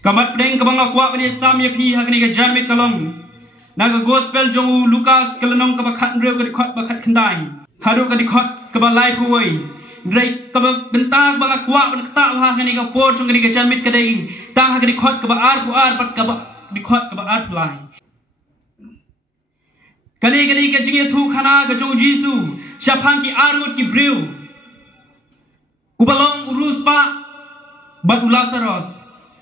Kamat pedeng kabang akwa bani sam yapi hakni ka janmit kalong. Naga gospel jong Lukas kalanong kabakat rew ka dikot bakat kendai. Haru ka dikot kabalai puway. Drai kaba bentang bang akwa ban kata hakni ka por jong ka janmit kadai. Tang hakni dikot kaba ar pu ar pat kaba dikot kaba ar pulai. Kali ka jinge thu khana ka jong Jisu. Siapang ki arut ki brew. Ubalong urus pa bat ulasaros.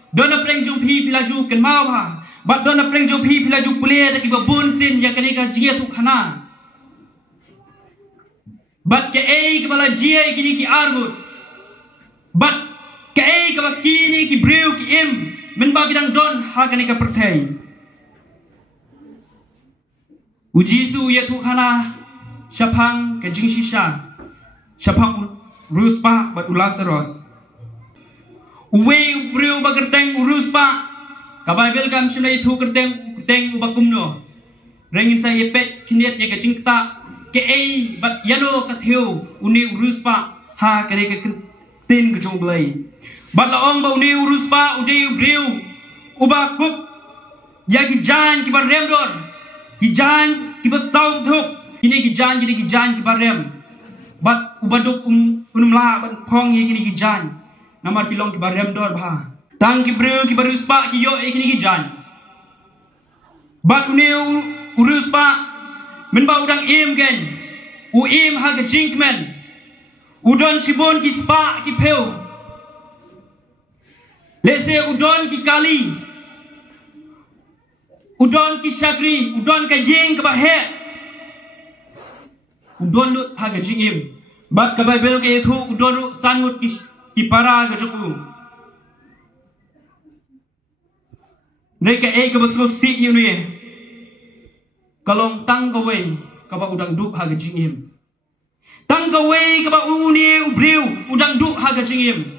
Dona preng jong pi pilaju ken mau ha. Bat dona preng jong pi pilaju pule ta ki babun sin ya kani ka jinge thu khana. Bat ke ei ke bala jie kini ki argut. Bat ke ei ke ba kini ki brew ki im men ba kidang don ha kani ka perthai. Ujisu ya thu khana Siapang ke jing shisha. Siapang urus pa bat ulasaros. Uwe brew bagerteng urus pa. Ka Bible kam shunai thu kerteng ubakumno. Rengin saya pet kiniat ya kacing ta ke ei bat yano katheu uni urus pa ha kare ka tin ka jong blai. Bat laong ba uni urus pa ude brew ubakup ya ki jan ki bar remdor. Ki jan ki basau thuk kini ki jan ki bar rem. Bat ubaduk unumla bat phong ye kini ki jan. Namar kilong ki barem dor bha. Tang ki brew ki barus pa ki yo ekini ki jan. Bat uneu urus pa men ba udang im gen. U im ha ka jinkmen. Udon sibon ki spa ki peu. Lese udon ki kali. Udon ki shakri, udon ka ying ka ba he. Udon lut ha ka jingim. Bat ka Bible ke thu udon ru sangut ki para ka joku. Mereka ka basu si yunu ye. Kalong tang ka wei ka ba udang duk ha ka jingim. Tang ka wei ka ba uni ubriu udang duk ha ka jingim.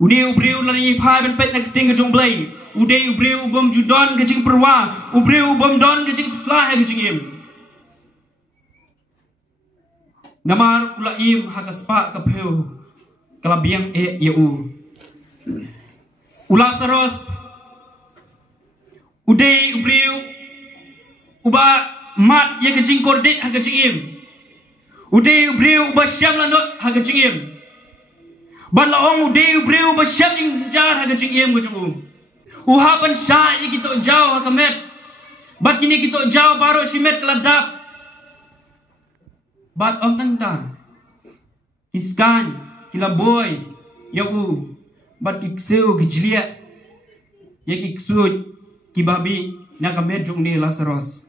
Uni ubriu la ni phai ben pet nak ting ka jong blai. Ude ubriu bom judon ka jing perwa. Ubriu bom don ka jing slah ha ka jingim. Namar ulaim hakaspa kapeu kalabiang yau ulasaros udei ubriu uba mat ye kajing kordet hakajingim udei ubriu uba syam lanot hakajingim ban laong udei ubriu uba syam jar hakajingim gujumu uhapan sya ye kito jauh hakamet bat kini kito jauh baro simet keladap. Bat om tangta kiskan kilaboy yau bat kikseu kijliat ya kiksu kibabi na kamed jong ni Lasaros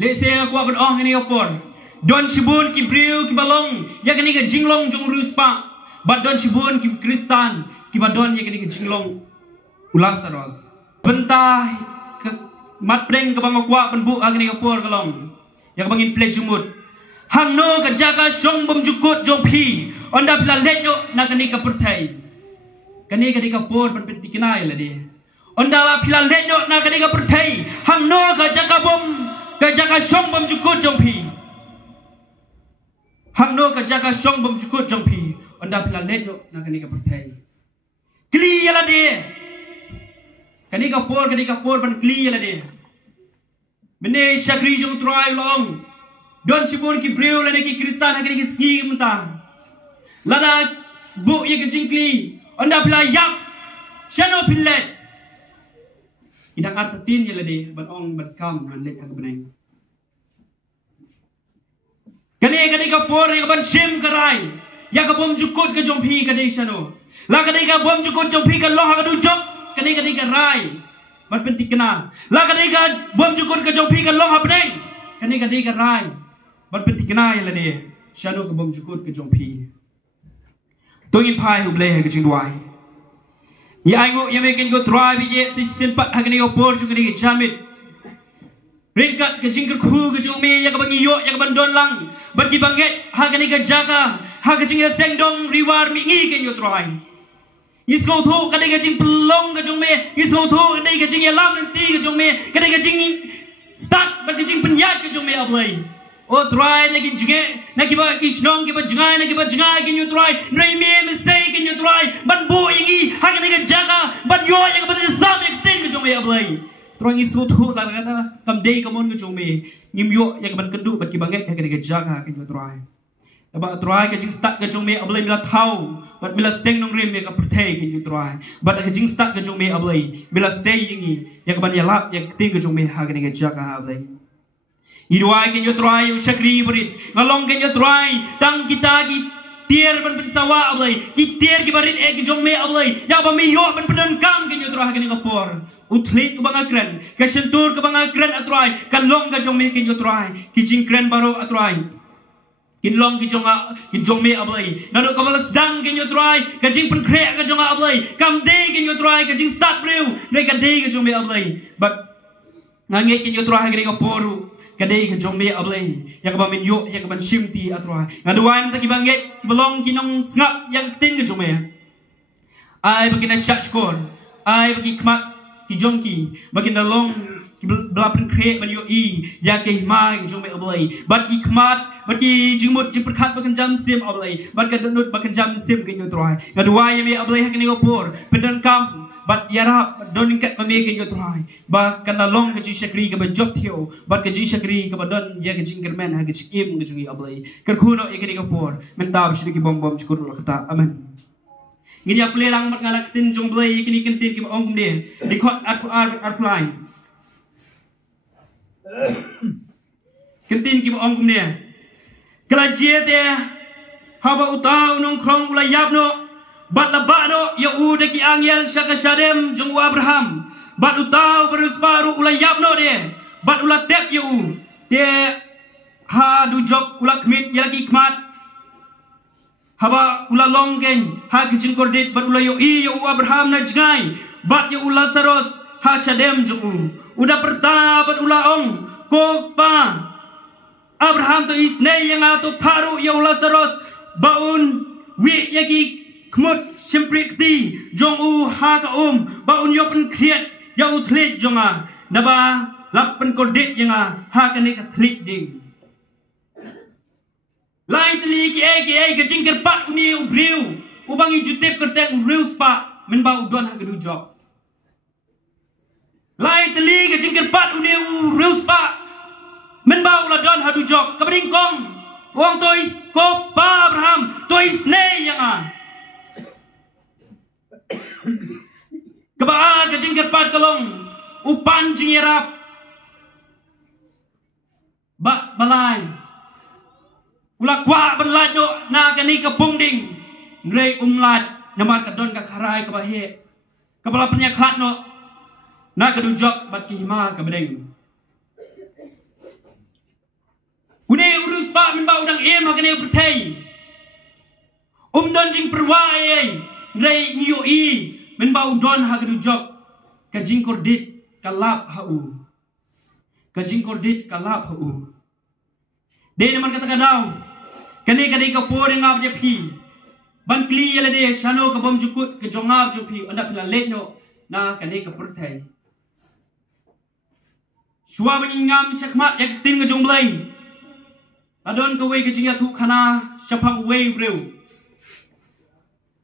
lese aku akan ong ni opor don shibun ki briu ki balong ya kani ka jinglong jong ruspa bat don shibun ki kristan ki badon ya kani ka jinglong Lasaros bentah mat preng ka bangokwa penbu agni opor kalong yang bangin play jumut hang no ka jaga song bom jukut jong pi onda pila lejo na kani ka perthai kani ka por pan peti kinai la di onda la pila lejo na kani ka perthai hang no ka jaga song bom jukut jong pi hang no ka jaga song bom jukut jong pi onda pila lejo na kani ka perthai kli la di kani ka por pan kli la di Mene syakri jong try long. Don sibon ki brew la ki kristan ha ki ski menta. Lada bu ye ki jingkli. Onda pila yap. Shano pillet. Idang artatin ye la de ban ong ban kam ban let ha beneng. Kani ka por ye ban shim karai. Ya ka bom jukut ka jong phi ka de shano. La ka bom jukut jong phi ka lo ha ka du jok. Kani ka rai. Man penting kena. La kadai bom jukun ka jong pi ka long hapneng. Kani kadai ka rai. Man penting kena ya la de. Shano ka bom jukun ka jong pi. Tongin pai hu bleh ka jing duai. Ya aingo ya meken go try bi je si simpat ha kani go por ju kani jamit. Ringkat ka jing khu ka jong me ya ka bangi yo ya ka ban don lang. Bagi banget ha kani ka jaga. Ha ka jing seng dong riwar mi ngi ken yo try. Isgo thu kadai ka jing pelong ka jong me isgo thu kadai ka jing lam nanti ka jong me kadai ka jing start ba ka jing penyat ka jong me ablai o try na ki jing na ki ba ki snong ki ba jingai na ki ba jingai ki you try nai me say ki yo yang berzam yang tin ke jong me ablay Terang isu tu tak kata kam day kamon ke jong me ngim yo yang ban kendu bat ki banget ka ke jaga ke jo trai Aba trai ke jing start ke jong me ablay bila thau bat bila seng nong rim ka perthai ke jo trai bat ke jing start ke jong me ablay bila sei yingi yang ban yalap yang tin ke jong me ha ke jaga ablay Iduai ke jo trai syakri berit ngalong ke jo trai tang kita ki tier ban pensawa ablay ki tier ki barit ek jong me ablay ya ba mi yo ban pedan kam ke jo trai ke kapor Utlit ke banga kren, ke sentur ke banga kren atrai, kan long ke jong me ke atrai, ki jing kren baru atrai. Kin long ki jong me ablay. Nalo ka balas dang ke atrai, ke jing pen krek ke jong ablay. Kam day ke atrai, ke jing start brew, ne ka day ke jong me ablay. But ngange ke atrai ke poru, ke day ke jong me ablay. Ya ka ba min yo, ya ka ban shimti atrai. Ngaduan ta ki banget, ki belong ki nong ngap yang tin ke jong me. Ai bagi na shot score. Ai bagi kmat ki jongki bagi dalong ki belapen krek ban yo ya ke ma ki jong me ablay bat ki kmat bat ki jingmut jing perkhat bakan jam sim ablay bat ka donut bakan jam sim ke yo trai ngadua ye me ablay ha ke ngopor pendan kam bat yarap don kat me ke yo trai ba kan dalong ke ji shakri ke ba job thio bat ke ji shakri ke ba don ya ke jing kermen ha ke im ke jong ablay ker khuno ye ke ngopor mentab shri ki bom chukur kata amen Gini aku lelang mat ngalak tin jong blay kini kentin ki ong kumde dikot apply kentin ki ong kumde kala jete haba utau nong krong ulayap no bat laba no ya ude ki angel syaka syadem jong Abraham bat utau berusparu ulayap no de bat ulatep yu de ha du jok ulak mit ya ki kmat Haba ula longgeng ha kijing kordit bat ula yo Abraham na jngai bat yo Lazarus ha syadem ju udah pertama bat ula ong ko pa Abraham to isne yang ato paru yo Lazarus baun wi yaki kmut simprikti jong ha ka baun yo pen kriet yo thlit jonga naba lap pen kordit yang ha ka ne ka thlit ding Lain teli ke jingker pat uni ubriu ubangi jutip kertek uriu spa menbau don ha gedu jok Lain teli ke jingker pat uni uriu spa menbau la don ha du jok kabringkong wong tois ko pa Abraham tois ne yang a Kebaan ke jingker pat kalong upan jingirap ba balai Ulak wa berlat do na kani kapung ding ngrei umlat namat kadon ka kharai ka bahe kapala penyaklat no na kadujok bat ki hima ka bedeng une urus pa min ba udang em kani pertai don jing perwa ngrei niyo min ba udon ha kadujok ka jing kordit kalap hau ka jing kordit kalap hau de naman kata kadau Kani ka por ngap je phi ban kli yele de shano ka bom jukut ke jongap ju phi anda pila letno na kani ka perthai shwa ban ngam shakmat yak tin ka jongblai adon ka wei ka jinga thu khana shapang wei breu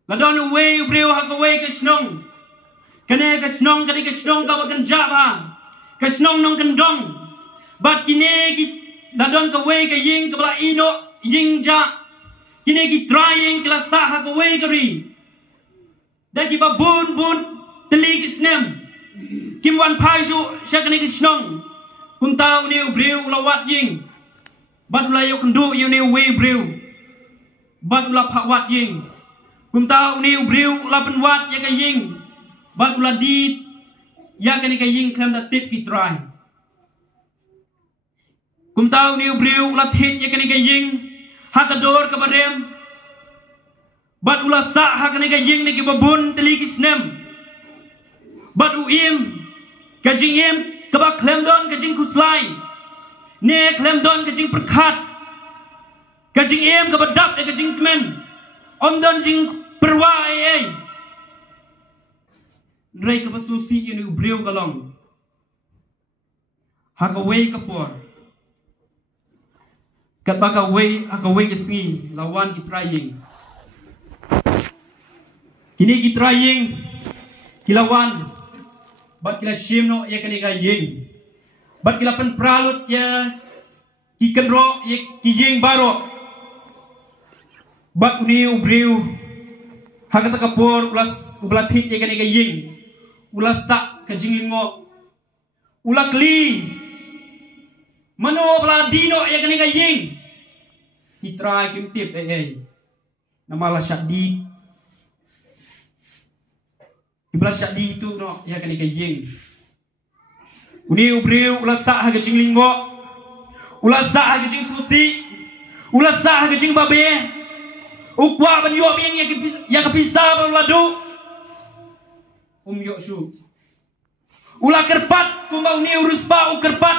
ladon wei breu ha ka wei ka snong kani ka snong ka bakan jaba ka snong nong kan dong bat kine ki ladon ka wei ka ying ka bla ino Ying ja kini ki trying kila sah ka way kari da ki ba bun teli ki snem kim wan pai ju syakani ki snong kun tau ni breu lawat ying bat la yo kendu yo ni way breu bat la phawat ying kun tau ni breu la penwat ya ka ying bat la di ya kani ka ying klam da tip ki try kun tau ni breu la thit ya kani ka ying Hakador ka barem bat ula sa hakane ka ying ne ki babun teli ki snem bat uim ka jing im ka ba klemdon ka jing kuslai ne klemdon ka jing perkhat ka jing im ka badap ka jing kmen don jing perwa rei ka basusi ini ubreu kalong hakawei ka por kat baka way akaway kesengi lawan ki trying kini ki trying kilawan bat kila shimno ya kani ka ying bat kila pen pralut ya ki kenro ya ki ying baro bat uni ubriu hakata kapor ublathit ya kani ka ying ulasa ka jinglingo ulakli mano bladino ya kani ka ying kitrai kimtip namala syadi ibla syadi itu no ya kan ikayeng uni ubriu ulasa ha gajing linggo ulasa ha gajing susi ulasa ha gajing babe ukwa ban yo biang ya kapisa ba ladu yo su ula kerpat kumba uni urus ba kerpat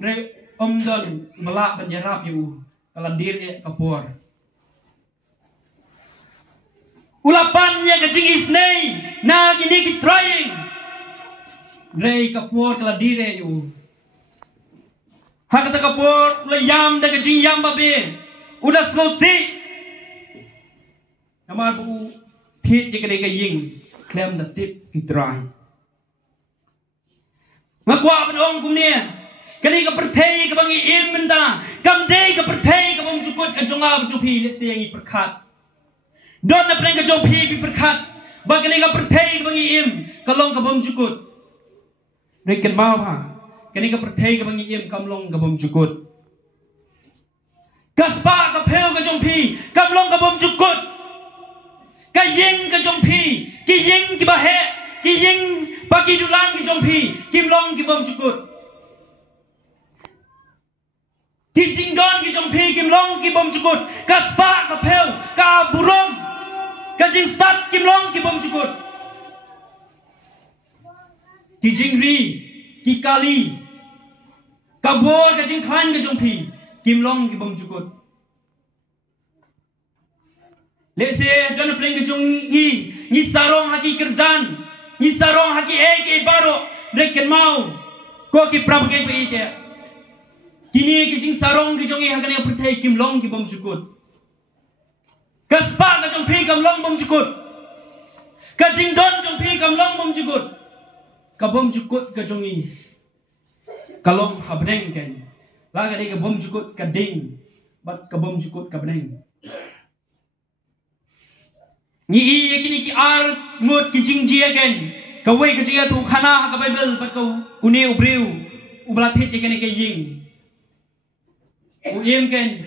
re don melak penjarap yu kaladir kapor ulapannya kecing isnei na gini ki trying rei kapor kala dire yu hakata kapor ula yam da kecing yam babe udah selesai nama bu thit ye kade ying klem da tip ki try ngakwa ban ong kumne kani ka perthei ka bangi im menta kam dei ka perthei ka bong cukut ka jonga bu pi le se yangi perkhat don na preng ka jong pi pi perkhat ba kani ka perthei ka bangi im ka long ka bong cukut reken mau ha kani ka perthei ka bangi im kam long ka bong cukut kaspa ka pheu ka jong pi kam long ka bong cukut ka ying ka jong pi ki ying ki ba he ki ying pa ki dulang ki jong pi kim long ki bong cukut ki jingdon ki jong pi kim long ki bom cukut ka spa ka pheu ka burong ka jing stat kim long ki bom cukut ki jingri ki kali ka bor ka jing khan ka jong pi kim long ki bom cukut le se don pleng ka jong ni sarong haki kerdan ni sarong haki ke baro reken mau ko ki prab ke pe ke kini ki jing sarong ki jongi hakane perthai kim long ki bom cukut kaspa ka jong pi kam long bom cukut ka jing don jong pi kam long bom cukut ka bom cukut ka jongi kalong habneng ken la ka ka bom cukut ka ding bat ka bom cukut ka bneng ni i kini ki ar ngot ki jing ji again ka wei ka jing tu khana ka bible bat ka uni ubriu ublathit kene ke ying im ken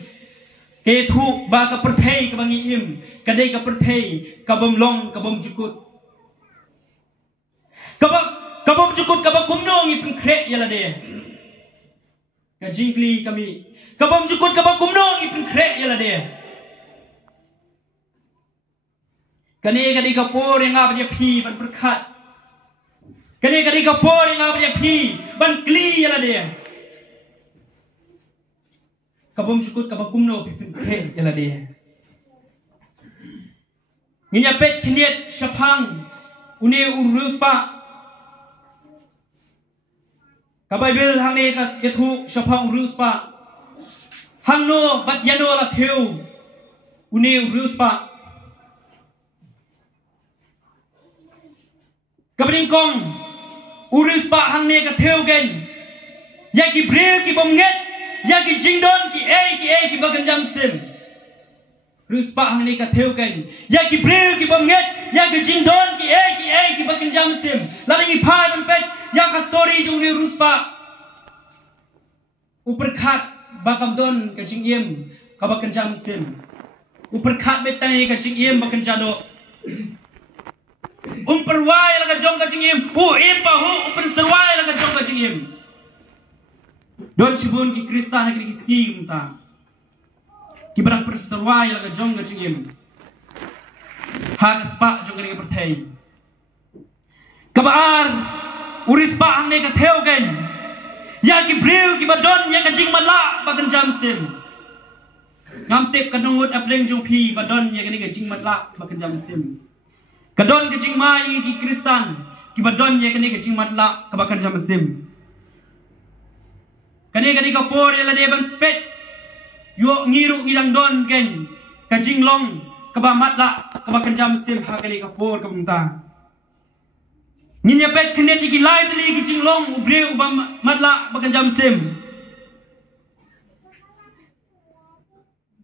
ke thu ba ka perthei ka bangi im ka dei ka perthei ka bom long ka bom cukut ka bom cukut ka ba kumno ngi pun kre yala de ka jingli kami ka bom cukut ka ba kumno ngi pun kre yala de kani ka dei ka por yang apa dia phi ban perkhat kani ka dei ka por yang apa dia phi ban kli yala de kabom cukut kabam kumno pipin kren yala de nginya pet kiniet syapang uni urus pa ka bible hang ne ka ethu syapang urus pa hang no bat yano la theu uni urus pa kabring kong urus pa hang ne ka theu gen ya ki bre ki bom nget ya ki jingdon ki bagan jam sim rus pa hang ni ka theu kan ya ki breu ki bom nget ya ki jingdon ki bagan jam sim la ni phai ban pet ya ka story jung ni rus pa upar khat ba kam don ka jing yem ka bagan jam sim upar khat bet tai ka jing yem bagan jado upar wai la ka jong ka jing yem im pa hu upar serwai la ka jong ka jing yem don cibun ki kristan ki ski unta ki barak perserwai la jong ga jingim ha spa jong ga perthai kabar uris pa ang ne ka theu gen ya ki bril ki badon ya ka jing mala bagan jam sim ngam tep kanungut apleng jong pi badon ya ka jing mala bagan jam sim kadon ka jing mai ki kristan ki badon ya ka jing mala ka bagan jam sim kani ka por yala de ban pet yo ngiru ngidang don gen ka jinglong kaba matla kaba kenjam sim hakani kapor kabunta ninya pet kene tiki lai tli ki jinglong ubre uba matla bakenjam sim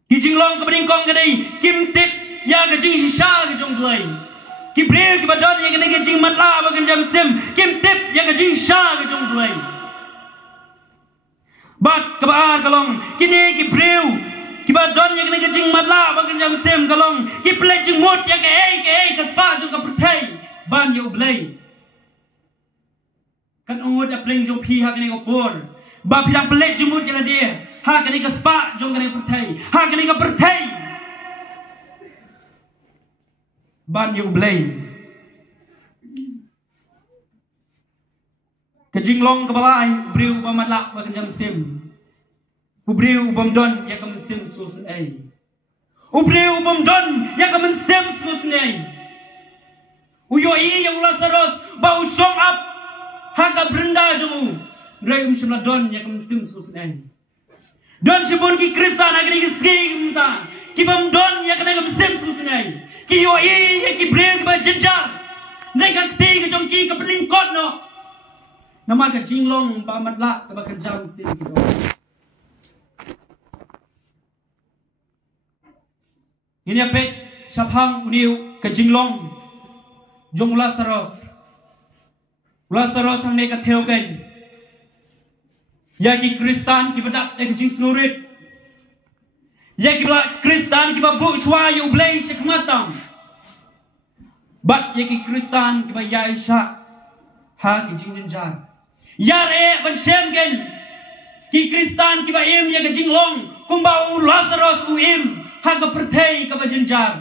ki jinglong kabring kong kadai kim tip ya ka jing shisha ki jong blai ki bre ki badon ya kene ki jing matla bakenjam sim kim tip ya ka jing sha ki jong blai bat kabar kalong kini ki breu ki badon ya kene ki jing matla bakenjam sim kalong ki play jing mot ya ke ka spa jong ka prthai ban yo blai kan ungut ya pling jong pi ha kene ko por ba pidang play jing mot ya dia ha kene ka spa jong kene prthai ha kene ka prthai ban yo blai ke jinglong ke balai breu ba matla bakenjam sim ubreu bom don ya kam sim sus ai ubreu bom don ya kam sim sus nei uyo i yang Lazarus bau show up haka brenda jumu breu shimna don ya kam sim sus nei don shibun ki Kristan agni ki ski mta ki bom don ya kam sim sus nei ki yo i ya ki breu ba jinjar nei ka ti ka jong ki ka bling kot no nama ka jinglong ba matla ka bakenjam sim ki do ini apet sapang uniu ke jinglong jong Lazarus ang ne ka theo kan ya ki Kristan ki badak ke jing snurit ya ki Kristan ki ba bu shwa yu blai shikmatam bat ya ki Kristan ki ba ya isha ha ki jing jinjar ya re ban shem gen ki Kristan ki ba im ya ke jinglong kumba u Lazarus u im hanga perthai ka bajenjar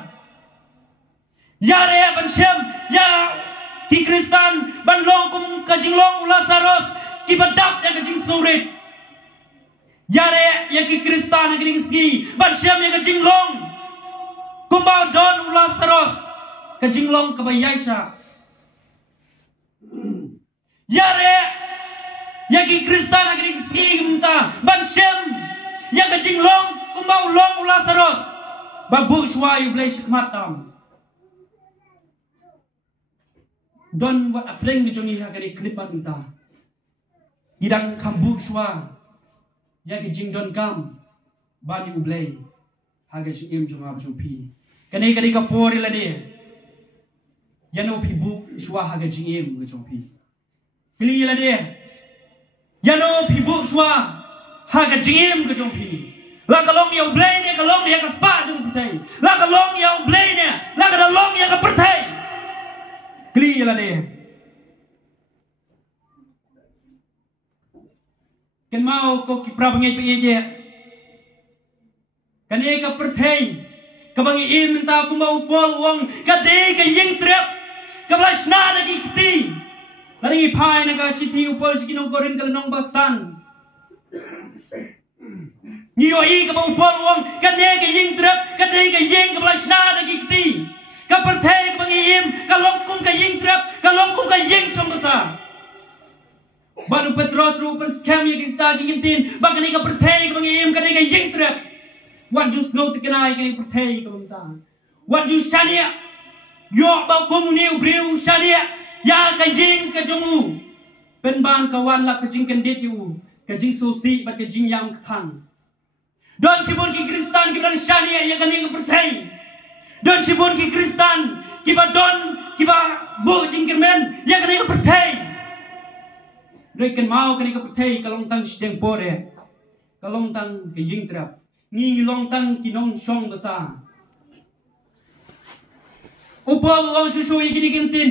ya re ban shem ya ki Kristan ban long kum ka jinglong Lazarus ki badap ya ka jing surit ya re ya ki Kristan ka jing ski ban shem ya ka jinglong kum ba don Lazarus ka jinglong ka bayaisha ya re ya ki Kristan ka jing ski kumta ban shem ya ka jinglong kum ba long Lazarus babu shwa yu blai shikmatam don wat afleng ni jongi ha kari klipan unta idang kambu shwa ya ki jing don kam ban yu blai ha ga shi im jonga bu pi kani kari ka por la de yano pi bu shwa ha ga jing im ga jong pi kli la de yano pi bu shwa ha ga jing im ga jong pi la kalong yang blay ne kalong yang kaspa jung perthai la kalong yang blay ne la kalong yang perthai kli la de ken mau ko ki prabngai pe je kan ye ka perthai ka bangi in minta ku mau pol wong ka de ka yeng trep ka blasna na ki kti lari phai na ka sithi upol sikinong korin kal nong basan nhiều y cái bầu phun uống cái này cái dinh trip cái đây cái dinh cái blasna cái kiti cái perthai cái bang im cái long kum cái dinh trip cái long kum cái dinh som besar baru Petros rupan scam yang kita gintin bang ini cái perthai cái bang im cái đây cái dinh trip what you snow to kenai cái perthai cái bang ta what you shania yo bau kum niu breu shania ya cái dinh cái jongu pen ban kawan la cái jing kendit you cái jing sosi bat cái jing yang thang don sibun ki Kristan ki ban shania ya kani ka perthai don sibun ki Kristan ki ba don ki ba bu jingkermen ya kani ka perthai doi kan mau kani ka perthai kalong tang sideng pore kalong tang ki jing trap ngi long tang ki nong shong basa upol long susu yi kini kintin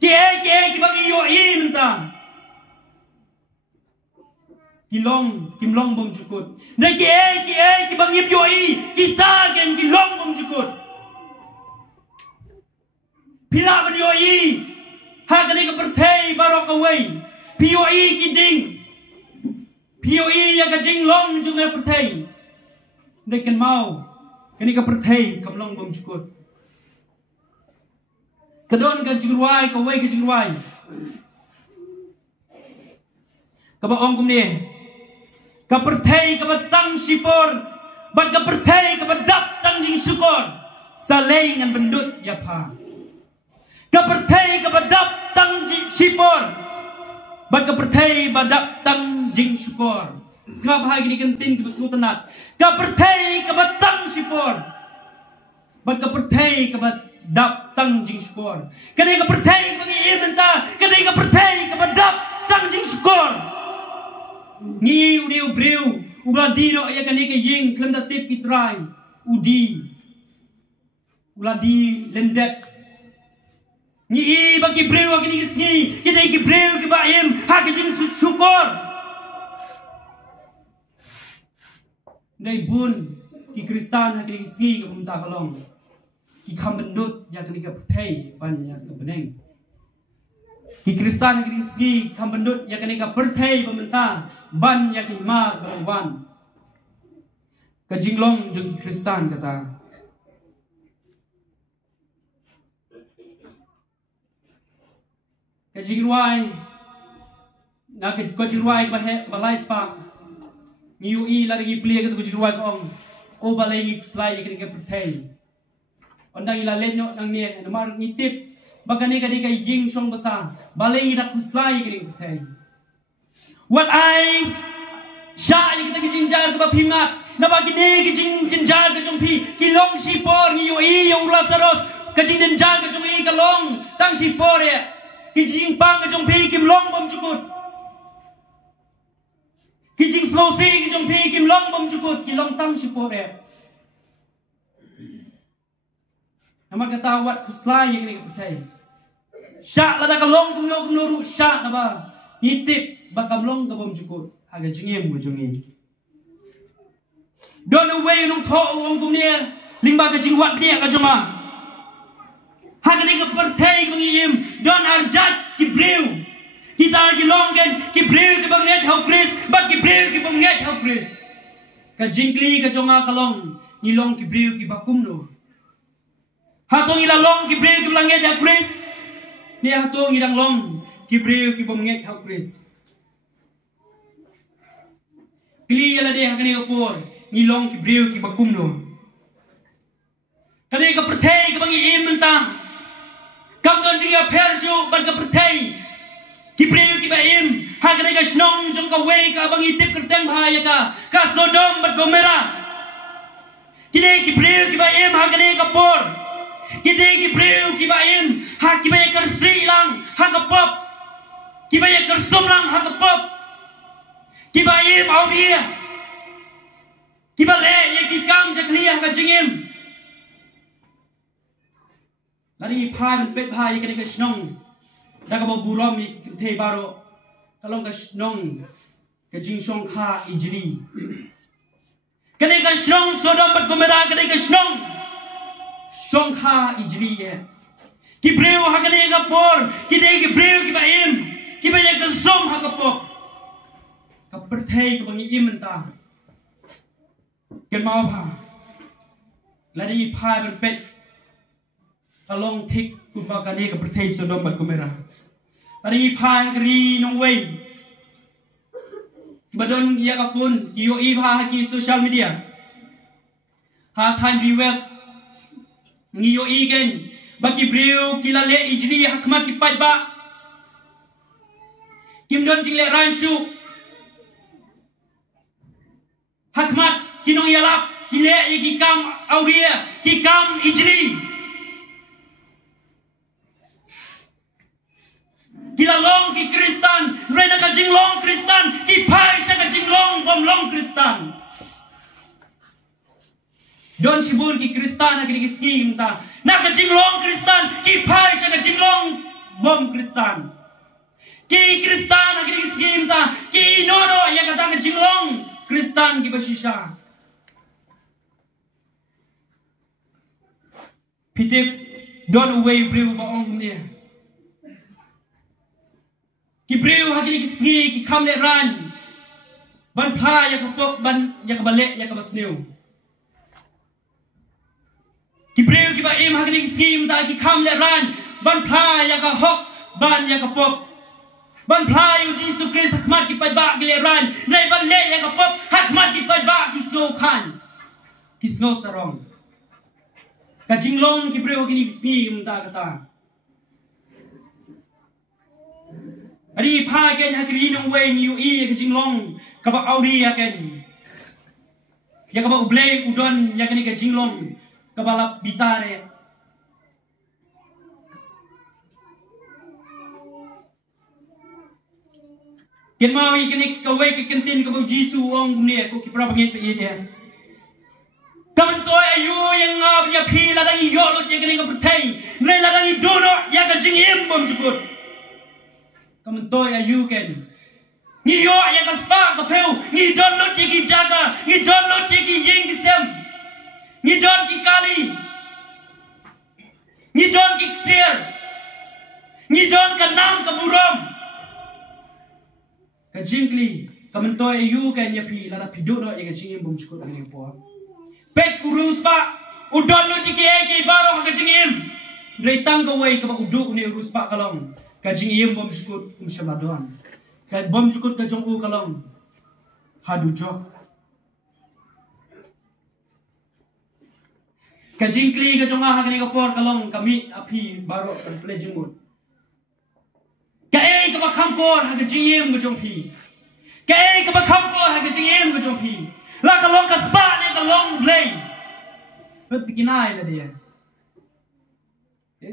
ki ba ki yo in ta kim long bom jukut nei ki bang yip yoi kita gen ki long bom jukut pila ban yoi ha kani ka perthai barok away poi ki ding poi ya ka jing long jung ka perthai nei kan mau kani ka perthai kam long bom jukut kadon ka jingruai ka way ka jingruai ka ba ong kum ni ka perthai ka batang sipor bat ka perthai ka badap tang jing syukur salay ngan bendut ya pa. Kepertai kebadap tang sipor. Bat kepertai badap tang jing syukur. Sebab hari ini kentin kebesutan nak. Kepertai kebatang sipor. Bat kepertai kebadap tang jing syukur. Kadai kepertai bagi mentah. Kadai kepertai kebadap tang jing syukur. Niu niu breu. Uladi no ya kadai ke ying kendatip kitrai. Udi. Uladi lendet. Ni bagi breu bagi ni kesini, kita iki breu ke baim, hak jadi syukur. Dai bun ki Kristan hak jadi kesini ke minta kalong, ki kambendut yang kini ke pertai banyak ke beneng. Ki Kristan hak jadi kesini kambendut yang kini ke pertai pemerintah ban yang lima berwan. Kejinglong jeng Kristan kata. Kajingruai nak kajingruai balai spa niui lagi plia ke kajingruai kong o balai ni slai ke pertai ondang ila lenyo nang ni namar ngitip bagani kadi kai jing song basa balai ni dak slai ke pertai what I sha yang kita kajingjar ke bapimat na bagi ni kajingjar ke jongpi kilong sipor niui yo Lazarus kajingjar ke jongi kalong tang sipor ya kijing pang ke jong pi kim long bom cukut kijing sosi ke jong pi kim long bom cukut kilong tang sipore namar kata wat kuslai yang ni percaya syak lada kalong kumno syak naba nitip bakam long ke bom cukut aga jengem ke jongi don't away nung tho wong kumnia limba ke jing wat dia ke jonga Hakani ke pertai mengiyim don arjat ki breu kita ki longgen ki breu ki banget hau kris bat ki breu ki banget hau kris ka jingkli ka jonga kalong nilong ki breu ki bakumno hatong ila long ki breu ki banget hau kris ni hatong irang long ki breu ki banget hau kris kli ala de hakani ke por nilong ki breu ki bakumno kani ka pertai ki bangiyim mentah Kam don jia perju ban ka pertai ki breu ki baim ha ka ga snong jong ka wei ka bang itip kerteng bahaya ka Sodom bat Gomera kini ki breu ki baim ha ka ga por kini ki breu ki baim ha ki bay kar sri lang ha ka pop ki bay kar som lang ha ka pop ki baim auria ki bale ye ki kam jakli ha ka jingim Lari pay man pet pay kani ka snong daga bo burom ni te baro kalong ka snong ka jing song kha ijri kani ka snong Sodom bat Gomera kani ka snong song kha ijri ye ki breu ha kani ka por ki dei ki breu ki ba im ki ba ya ka som ha ka pop ka perthai ka bangi im ta ken mau pha lari pay man pet kalong tik kumbakani ke pertai Sodom bat Gomera. Hari pah kri nong wei. Badon ia ka phone ki yo i pah ki social media. Ha time viewers ngi yo i gen baki breu kila le ijli hakmat ki pat ba. Kim don jing le ran shu. Hakmat kinong yalap ki le ki kam auria ki kam ijli. Kila long ki Kristan, rena ka jinglong Kristan, ki pai siya ka jinglong bom long Kristan. Don sibun ki Kristan na kinikisim ta, na ka jinglong Kristan, ki pai siya ka jinglong bom Kristan. Ki Kristan na kinikisim ta, ki inono ya ka jinglong Kristan ki basisya. Pitip don away breu baong niya. Ki breu hakini kisngi ki kam le ran ban pha ya ka pok ban ya ka bale ya ka basneu ki breu ki ba im hakini kisngi ta ki kam le ran ban pha ya ka hok ban ya ka pok ban pha yu Jesus Christ hakmat ki pai ba ki le ran nei ban le ya ka pok hakmat ki pai ba ki snow khan ki snow sarong Kajinglong kibreu kini si mta kata. Adi pa ken hakiri nong way ni ui kajinglong kaba auri yaken. Ya kaba ublay udon yakani kajinglong kaba bitare. Ken mau ikini kawai ke kentin kaba Jisu ong kumne ko kipra bangit pe dia. Kaman to ayu yang ngab ya phi la dang yo lo je kini ka pertai. Nai la dang dono ya ka jingim bom jukut. Kaman to ayu ken. Ni yo ya ka spa ka peu, ni don lo je ki jaga, ni don lo je ki yeng ki sem. Ni don ki kali. Ni don ki ksir. Ni don ka nam ka burom. Kajingli kamantoy ayu kanya pi lara pido no ya kajingim bom chukut ani po pek urus pa udon lo tiki ki baro kajingim reitang ka way ka uduk ni urus pa kalong kajingim bom chukut umshamadon ka bom chukut ka jongku kalong hadu jok kajingli ka jonga hakani ka por kalong kami api baro ka plejimut Kaya ka bakam ko ha kajingim ko jongpi. Kaya ka bakam ko ha kajingim ko jongpi. La ka long ka spa ne ka long play. But kinai la dia.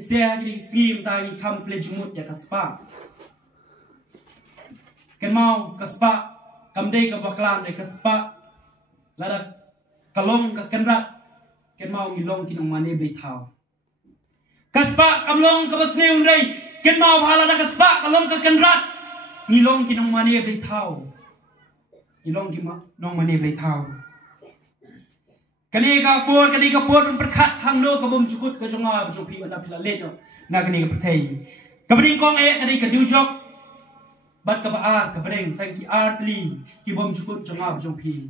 Se ha kini sim ta ki kam play jumut ya ka spa. Ken mau ka spa kam dei ka baklan de ka spa. La da ka long ka kenrat. Ken mau ngilong kinong mane blay thao. Ka spa kam long ka basneun dei Ken mau hala na kaspa kalong ka kanrat nilong kinong mani blay thao nilong kinong mani blay thao kali ka por perkhat hang no ka bom chukut ka jonga jo pi anda pila le no na kani ka prthei ka bring kong e kani ka du jok bat ka ba ka bring thank you artly ki bom chukut jonga jo pi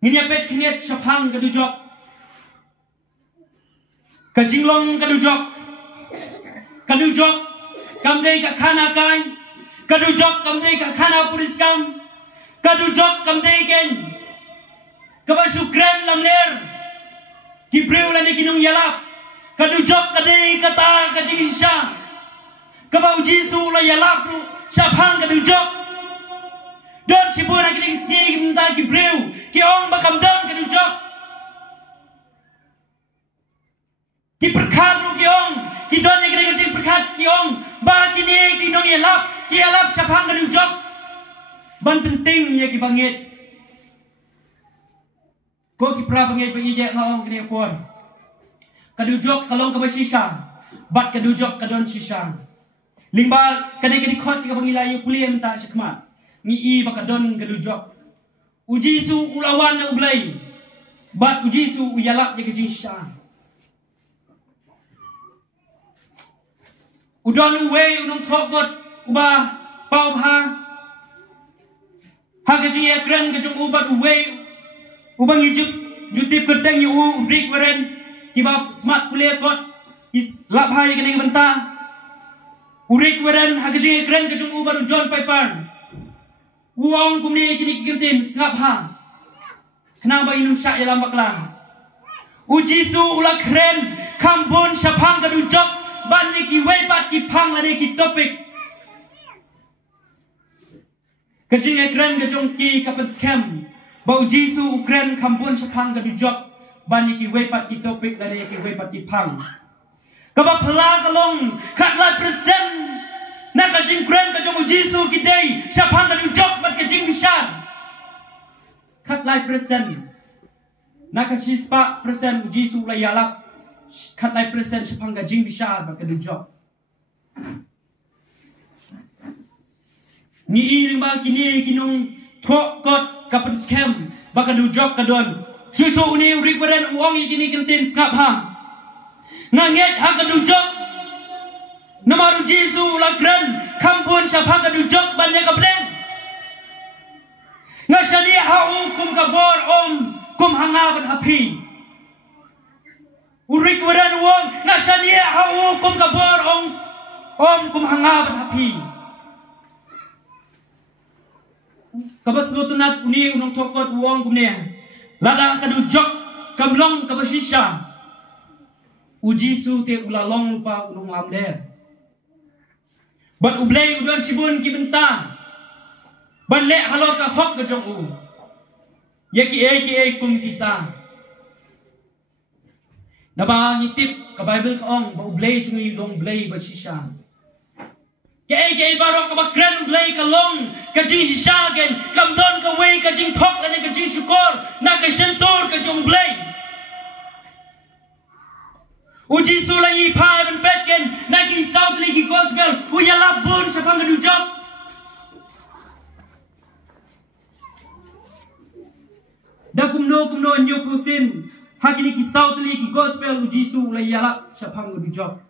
nginya pet khnet shaphang ka du jok ka jinglong ka du jok Kadujok kamdei ka khana kain kadujok kamdei ka khana puriskam kadujok kamdei ken kabasukran lamler kibreu lani kinung yalap kadujok kadei kata kajisha kabau Jisu la yalap tu shaphang kadujok don sibura kining sig mta kibreu ki ong bakamdam kadujok ki perkhan ki ong ki don ni kena kecil perkat ki ong ba kini ki nong yalap ki yalap sapang kadu jok ban penting ya ki bangit ko ki pra bangit bagi je ngong kini kuan kadu jok kalong ka basisa bat kadu jok kadon sisa lingba kani khot ki bangila yu kuliem ta sikmat ni i bakadon kadu jok uji su ulawan na ublai bat uji su yalap je kecil sisa Udon uwe unong thokot uba pau ha kajing ekran kajung ubat uwe ubang ijuk jutip kerteng yu rik weren kiba smart kuliah kot is lap hai kene benta urik weren kajing ekran kajung ubat John Piper uang kumni kini kentin ngap ha kenapa inung syak dalam bakla uji su ulak keren kampun syapang kadujok ban ni ki wei pat ki phang ani ki topic kajing ekran kajong ki kapan scam bau Jisu ukren kampun syapang kadujok ban ni ki wei pat ki topic lani ki wei pat ki phang kaba phla kalong khatla present na kajing kren kajong Jisu ki dei syapang kadujok bat kajing bisan khatla present na kasispa present Jisu la yalap kat lai present syapang kajing bisa ba kadujok ni iring ba kini kinong thok kot kapan scam ba kadujok kadon susu ni riberen uang kini kentin skap ha nanget ha kadujok namaru Jisu lagran kampun syapang kadujok banyak kableng ngasani ha kum kabor kum hangaban hapi urik waran wong nasania hau kum kabor kum hangaban hapi kabas lutunat uni unong tokot wong kumne lada kadujok kamlong kabasisha Ujisu te ulalong lupa ulung lamder. Bat ublay udon sibun ki bentang. Ban le halor ka hok ka jong u. Yaki kum kita. Naba ngitip ka Bible ka ong ba ublay chung long blay ba sisha. Ke barok ka ba kran ublay ka long ka jing sisha gen kam don ka way ka jing thok ane ka jing syukur na ka sentor ka jong blay. Uji sulang i pa ben petken na ki south ligi gospel uya labun sa pangdujok. Da kumno nyo pusin hakini ki south ligi gospel uji su ulay yalap sa pangdujok.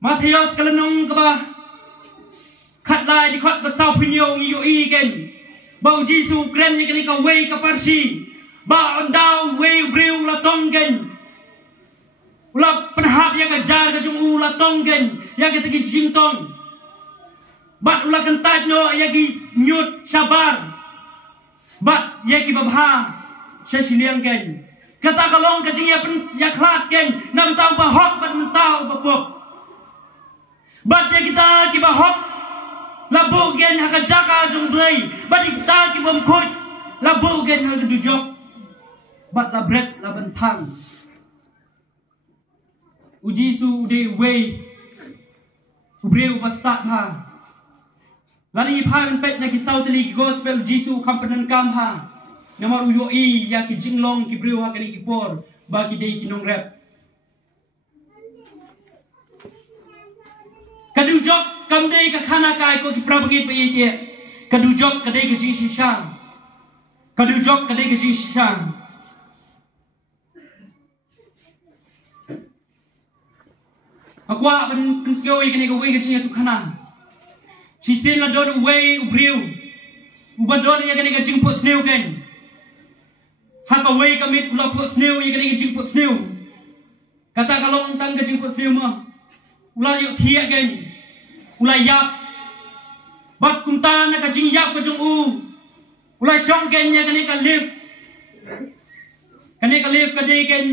Matthias kalanong ka ba katlay di kot ba sau pinyo ngiyo igen ba uji su kren ni ka way ka parsi ba ondaw way brew la tonggen. Ula penhap yang ajar ke jung ula tonggen yang kita ki jingtong. Bat ula kentat no yang ki nyut sabar. Bat yang ki babha sesiliang ken. Kata kalong ke jing ya klat ken nam tau ba hok bat mentau ba pop. Bat yang kita ki ba hok labu gen ha jaka jung blai. Bat kita ki bom khut labu gen ha dujok. Bat la bret la bentang. Uji su de way ubreu pastat ha lani phan pet na ki sautli gospel jisu kampenan kam ha namar uyo I ya ki jinglong ki breu ha kani ki por ba ki dei ki nong rap kadujok kam dei ka khana kai ko ki prabagi pe ye kadujok kadei ki jing shisha kadujok kadei ki jing shisha. Akwa ben sio ikani ko way kaching tu khana. Si sin la don way ubriu. Ubadon ya kani kaching pot sneu ken. Haka way kamit ula pot sneu ya kani kaching pot sneu. Kata kalau tang kaching pot sneu ma. Ula yuk thia ken. Ula yap. Bat kunta na kaching yap kachung u. Ula shong ken ya kani ka live. Kani ka live ka de ken.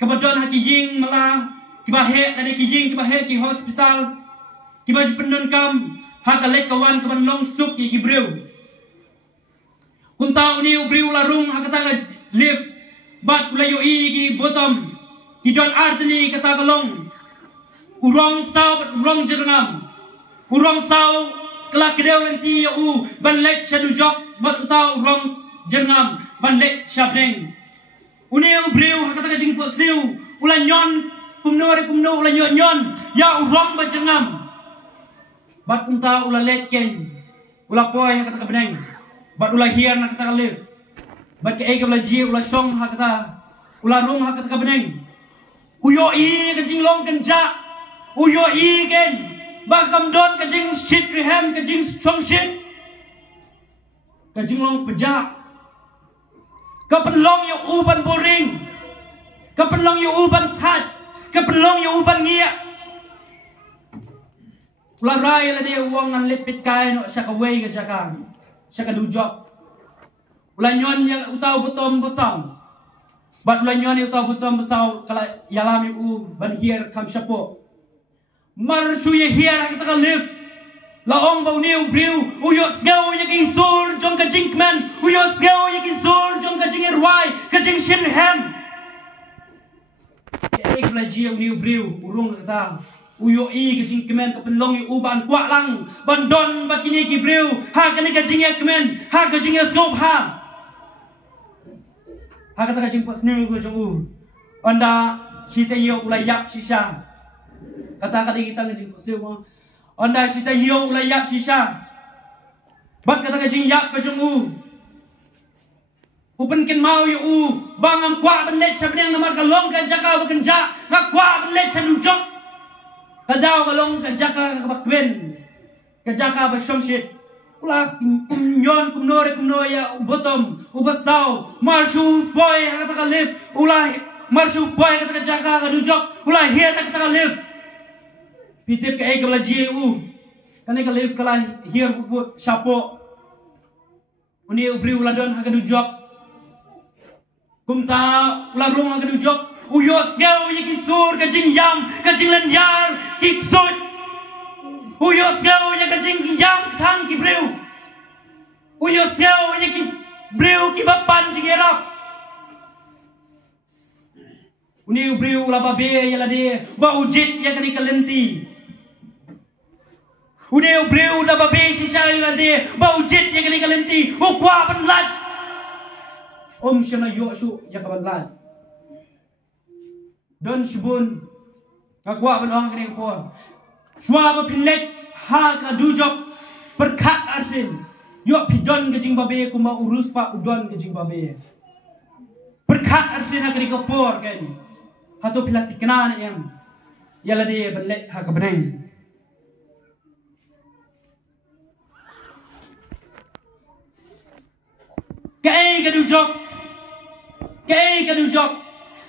Kabadon haki ying mala kiba he dari kijing kiba he ki hospital kiba jipendon kam hakalek kawan kaban long suk ki gibreu kunta uni ubriu larung hakata live bat ulayo I ki bottom ki don artli kata kalong urong saw urong jerngam urong saw kelak kedeu lenti u ban lek shadujok bat utau urong jerngam ban lek shabreng uni ubriu hakata jing pot sneu ulan nyon kumno ula nyon ya urong ba jengam bat kunta ula letken ula poy kata kabeneng bat ula hiar na kata live bat ke ega ula ji ula song ha kata ula rung ha kata kabeneng uyo I ka jinglong kenja uyo I ken ba kam don ka jing shit rehem ka jing strong shit ka jinglong pejak ka penlong yo uban boring ka penlong yo uban khat kepelong yang uban ngia ulah rai la dia uang ngan lepit kai no saka way ka jaka saka dujok ulah nyon yang utau betom besau bat ulah nyon yang utau betom besau kala yalami u ban hier kam syapo mar suye hier kita ka live laong bau niu briu uyo sgau yang isur jong ka jinkman uyo sgau yang isur jong ka jingir wai ka jing shin ham ek laji yang niu briu urung kata uyo I kajing kemen kapelong yu uban kuak lang bandon bakini ki briu ha kani kajing ya kemen ha kajing ya skop ha kata kajing pot snu ko jong u onda sita yo ulai yap sisa kata kata kita kajing pot snu onda sita yo ulai yap sisa bat kata kajing yap ko jong u upen ken mau yu u bangam kwa benlet sabneng namar kalong kan jaka bekenja ngak kwa benlet sadujok kadau kalong kan jaka bakben kan jaka basongshit ulah kumno ya bottom ubasau marshu boy kata ka live ulah marshu boy kata ka jaka kadujok ulah hier kata ka live pitip ka ek belaji u kani ka live kala hier bubut sapo uni ubri uladon kadujok kumta larung ang kadujok Uyos ngau ye ki sur ka jing yam ka jing len yar ki sut. Uyos ngau ye ka jing yam thang ki breu. Uyos ngau ye ki breu ki bapan jing erap. Uni breu la babe ye la de ba ujit ye ka ni kalenti. Uni breu la babe si sai la de ba ujit ye ka ni kalenti. Ukwa ban lat. Om shema yoshu ya ka ban lat. Don shibun kakwa ban ong kene ko shwa ba pinlet ha ka dujok berkat arsin yo pidon ke jing babe kuma urus pa udon ke jing babe berkat arsin ha kene ko por kan hato pilat tikna ne em yala de belet ha ka beneng kai ka dujok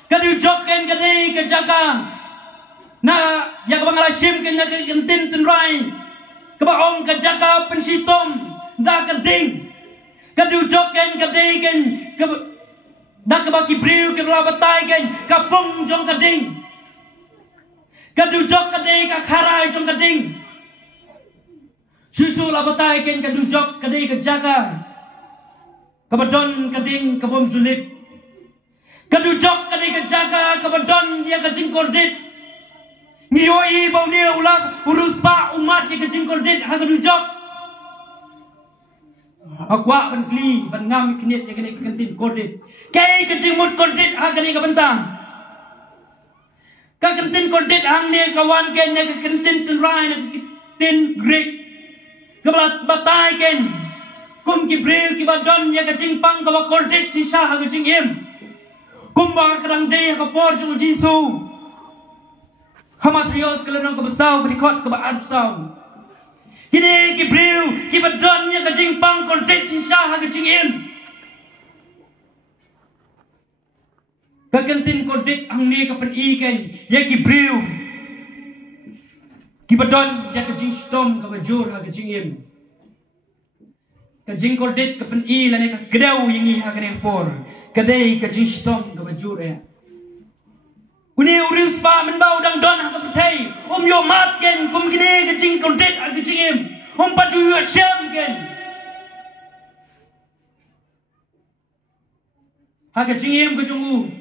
Kadu joken kadai ke jaga na ya ka bangalasim ke na kentin tenrai ke baong ke jaga pensitom da keding kadu joken kadai ken ke da ke baki briu ke la batai ken kapung jong keding kadu jok kadai ka kharai jong keding susu la batai ken kadu jok kadai ke jaga ke badon keding ke bom julip Kadujok kadi kejaga kebedon dia kejing kordit. Ngioi bau dia ulas urus pak umat dia kejing kordit ha kadujok. Akwa ban kli ban ngam knit dia kene kentin kordit. Kai kejing mut kordit ha kene ka bentang. Ka kentin kordit hang ne kawan ken ne kentin tenrai ne kentin grek. Kebalat batai ken. Kum ki breu ki badon dia kejing pang ka kordit sisa ha kejing im. Kumba kadang day kapor jung Jisu. Hamatrios kelenong kebesau berikut kebaat besau. Kini ki breu ki badonnya ke jingpang kontek sisa ha ke jingin. Kagentin kontek ang ne kapen iken ya ki breu. Ki badon ya ke jing stom ke bajur ha ke jingin. Ka jing kontek kapen i lane ka gedau yangi ha ke for. Kadai ka jing stom ka bajur ya. Uni urus pa men bau dang don ha ka petai. Yo mat ken kum kini ka jing kontek ha ke jingim. Paju yo syam ken. Ha ka jingim ka jungu.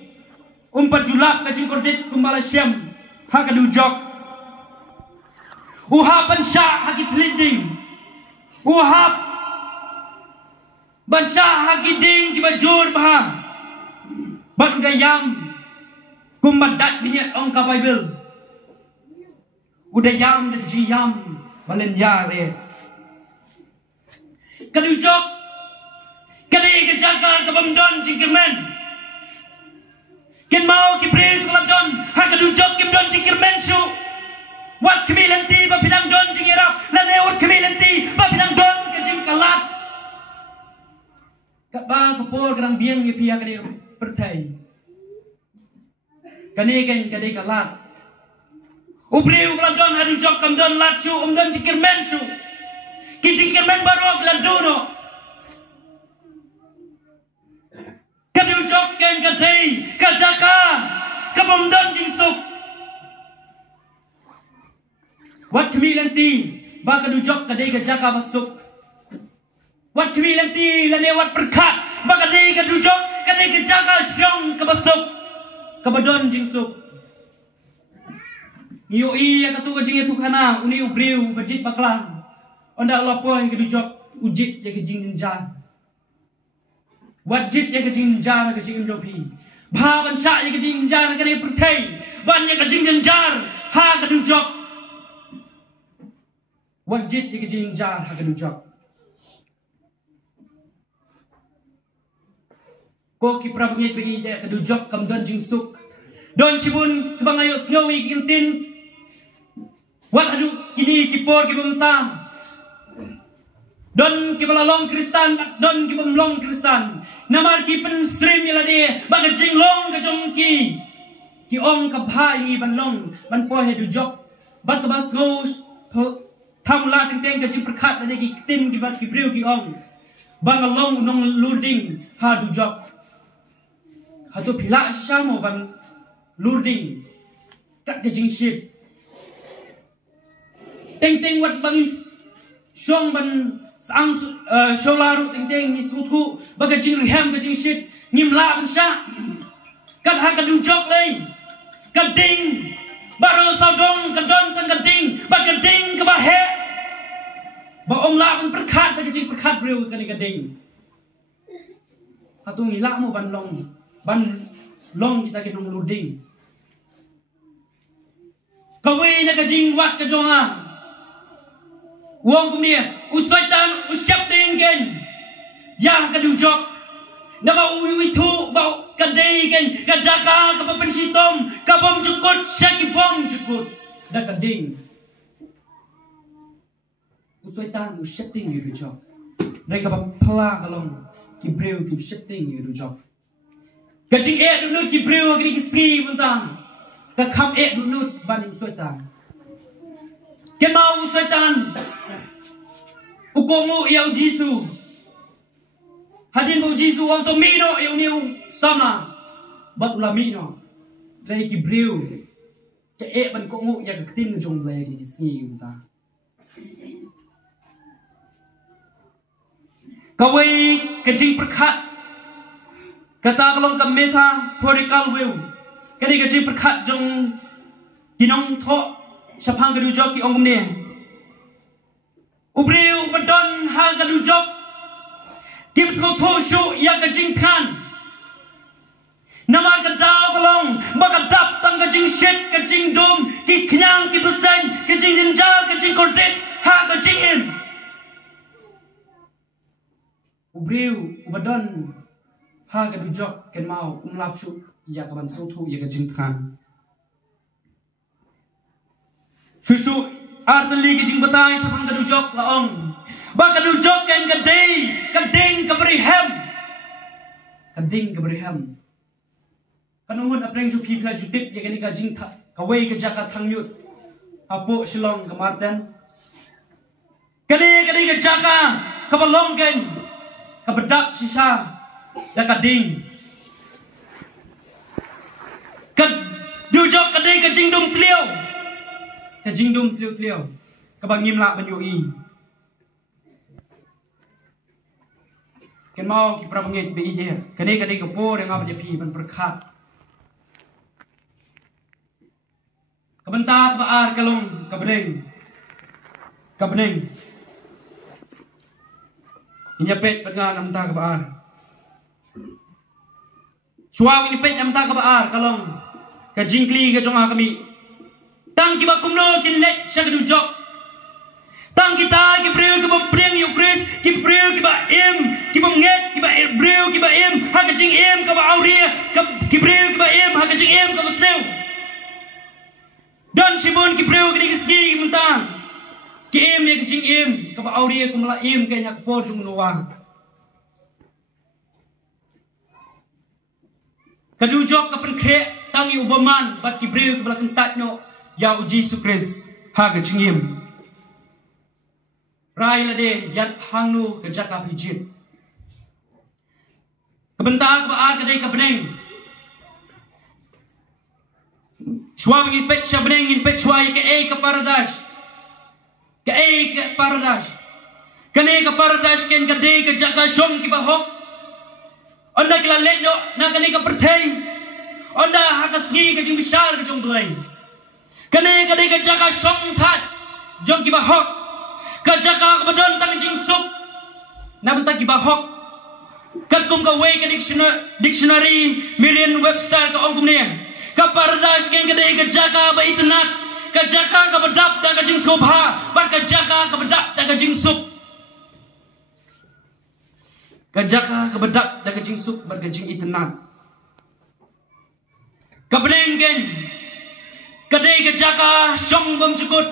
Paju lap ka jing kontek kumbala syam. Ha ka dujok. Uhapan sya ha ki trending. Uhap Bansa hagiding ki bajur bah. Bat udayam kumadat binyat ong ka Bible. Udayam dan jiyam balen yare. Kadujok kali ke jaga ke bamdon jingkermen. Ken mau ki breu ke ladon ha kadujok ki bamdon jingkermen su. Wat kemi lenti ba pinang don jingirap lane wat kemi lenti ba pinang don ke jingkalat. Kat ba kapor kadang biang ye pihak dia pertai. Kani kan kadai kalat. Ubreu ladon hadu jok kam don latsu don jingkermen su. Ki jingkermen barok laduno. Kadu jok kan kadai kajaka kabom don jingsuk. Wat kemi lenti ba kadu jok kadai kajaka masuk. Wat kami lanti lane wat berkat bagade ka dujok kane ka jaga syong ka basok ka badon jingsuk niyo iya ka tu ka jing tu kana uni ubreu bajit baklang onda Allah poy ka dujok ujit ya ka jing jar wajit ya ka jing jar ka jing jopi bhaban sha ya ka jing jar ka ne perthai ban ya ka jing jar ha ka dujok wajit ya ka jing jar ha ka dujok ko ki prabangit bagi ja kadujok kam don jingsuk don sibun kebangayo sngawi gintin wat adu kini kipor ki bamta don ki balalong kristan don ki bamlong kristan namar ki pen srim yalade baga jinglong ka jongki ki ong ka bhai ni banlong ban po he dujok bat ka bas ngos thamula teng ka jing prakhat lade ki tin ki bat ki breu ki ong bangalong nong luding ha dujok Hatu pila siya mo ban loading kat ke jing ship teng wat bangis shong ban sang sholaru teng ni sutu baga jing rihem ke jing ship ngim la ban sha kat ha ka du jok lei ka ding baro sa dong ka don tang ka ding ba ka ding ka ba he ba om la ban perkhat ka jing perkhat breu ka ni ka ding hatung ni la mo ban long kita ke nong loading kawai na ka jing wat ka jonga wong kumia usaitan usyap dingen yang ka du jok na ba uyu itu ba ka dei ken ka jaka ka pa pensitom ka bom jukut syaki bom jukut da ka ding usaitan usyap ting yu jok dai ka pa pala kalong ki breu ki syap ting yu jok kajing dunut ki breu ki ski buntang ka kham dunut baning usaitan ke mau usaitan ukomu yang jisu hadin bu jisu wang to mino yang niu sama bat ulami no lei ki breu ke ban komu yang tin jong lei ki ski buntang kawai kajing perkhat kata kalong kam meta porikal weu kani kajing perkhat jong dinong tho sapang kadu jok ki ongum ne ubriu badon ha kadu jok kim so tho shu ya kajing kan nama kadaw kalong bakadap tang kajing shit kajing dum ki knyang ki besen kajing jinjar kajing kordet ha kajing in ubriu badon ha ka du jok ken mau lap shu ya ka ban so thu ya ka jing than shu artali ki jing batai sa pang ka du jok la ong ba ka du jok ken ka dei ka ding ka bri hem ka ding ka bri hem kanungun apreng ju phi pha ju tip ya ka jing tha ka wei ka jaka thang yut apo shilong ka marten kani ka jaka ka balong ken ka bedak sisa ya kading kad du jok kading ka jing dum tliu ka bang ngim la ban yo i ken mau ki prabangit be ije kading ka po de ngap je phi ban perkhat ka banta ka ar kalong ka bedeng inya pet pan nam ta ka ar suang ini pet nam ta ka ar kalong ka jingkli ka jonga kami tang ki ba kumno kin let sha ka du jok tang kita ki breu ki ba preng yu kris ki breu ki ba em ki ba nget ki ba breu ki ba em ha ka jing em ka ba auria ki breu ki ba em ha ka jing em ka ba sneu dan sibon ki breu ki ski mentang ki em ya ki jing em ka ba auria ka mala em ka nya ka por jung noa kadu jok ka pen kre tangi ubaman bat ki breu ki bala kentat no ya uji sukris ha ka jingim rai la de yat hangnu ka jaka pijit ka benta ka ar ka dei ka beneng shwa ngi pet sha beneng in pet shwa ka ka paradise kane ka paradise ken ka dei ka jaka shom ki ba hok onda kila lendo na kane ka perthei onda ha ka sgi ka jing bishar ka jong blai kane ka dei ka jaka shom that jong ki ba hok ka jaka ka badon tang jing sup na benta ki ba hok kat kum ka way ka dictionary Merriam Webster ka ong kum ne ka paradise ken ka dei ka jaka ba itnat ka jaka ka badap ta ka jing sup ha bar ka jaka ka badap ta ka jing sup kajaka kebedak dah kajing sup berkajing itenat kabrengen kadai kajaka shong bom cukut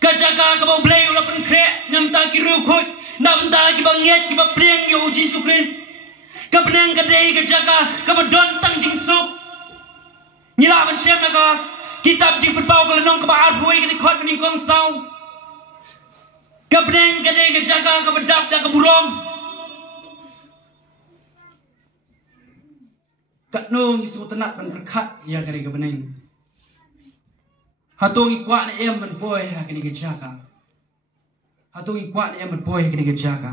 kajaka kabau blay ulapan krek nam ta kiru khut nam ta ki banget ki bapreng yo Yesus Kristus kabreng kadai kajaka kabadon tang jing sup nila ban syem na ka kitab jing perbau kalau nong kebaar hui kadi khot bening kong sau kabreng kadai kajaka kabedak dah keburong kat nong isu tenat ban berkat ya kari ke beneng. Hatong ikwak na em ban boy ha kini ke jaka. Hatong ikwak na em ban boy kini ke jaka.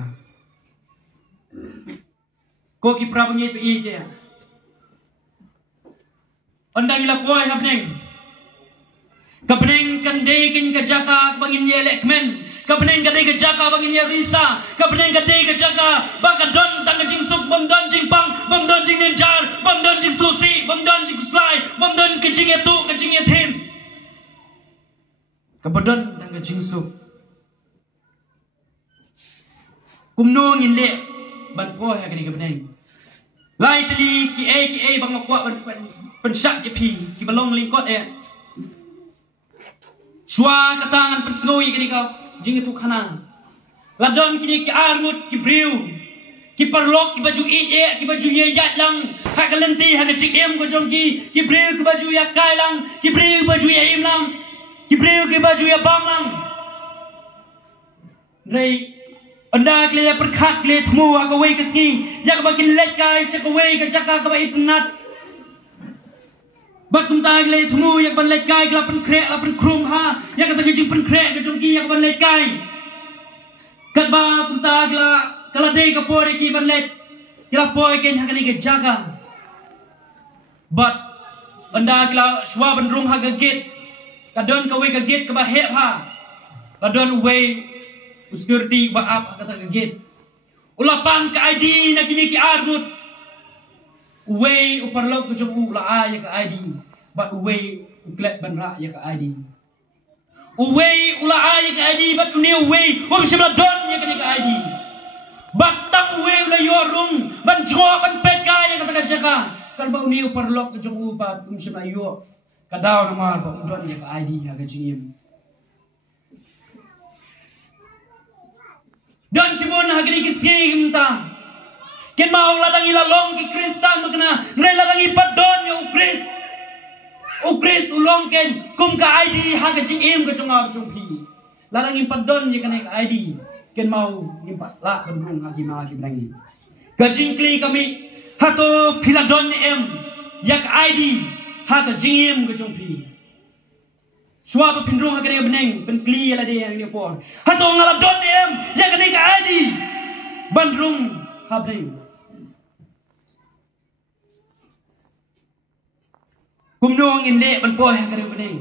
Ko ki prabangit pe i je. Ondang ila boy ha beneng. Kabeneng kandai kin ke jaka bangin ye lekmen. Kabeneng kadai ke jaka bangin ye risa. Kabeneng kadai ke jaka baka don tang jing suk bom don jing pang bom don jing ninjar bom don jing susi bom don jing slai bom don ke jing tu ke jing tim. Kabadon tang jing suk. Kumno ngin le ban po ha kini kabeneng. Lai tali ki a bang kwa ban syak ye pi ki balong lingkot Shua katangan pensengoi kini kau jing itu khana. Ladon kini ki armut ki briu. Ki perlok ki baju ki baju ye yat lang. Hak lenti hak cik em ko jong ki briu ki baju ya kai lang. Ki briu baju ya im lang. Ki briu ki baju ya bang lang. Rei anda kle perkhat kle thmu ka wei ka ski. Ya ka bakin lek kai se ka wei ka jaka ka bai penat. Bat kum tai le thmu yak ban lek kai kla pen krek la pen khrum ha yak ta jing pen krek ka jong ki yak ban lek kai kat ba kum ta kala dei ka por ki ban lek kila poi ken ha kani ke jaga bat anda kila shwa ban rung ha ka gate ka don ka we ka gate ka ba hep ha ka don we security ba ap ha ka ta ka gate ulapan ka ID na kini ki argut Uway uparlog ko jong ula ay ka ID but uway uklet ban ra ya ka ID uway ula ay ka ID but uni uway om sibla don ya ka ID but tang uway ula yorung ban jo ban pet ka ya ka jaka kan ba uni uparlog ko jong upa um sibla yo ka daw na mar ba don ya ka ID ha ka jingim don sibon ha kini kisgim ta Ken mau ladang ilalong ki Kristan magna ngai ladang ipadon ya ukris ulong ken kum ka ID ha ka jing im ka jongab jong pi ladang ipadon ya ka ID ken mau impat la bandung ha ki ma ki brangi ka jing kli kami hato piladon em ya ka ID ha ka jing im ka jong pi Shwa pa pindrong ha ka beneng pen kli la de yang ni por hato ngaladon em ya ka ID bandung ha beneng Kumnong in le ban poy ka rin bening.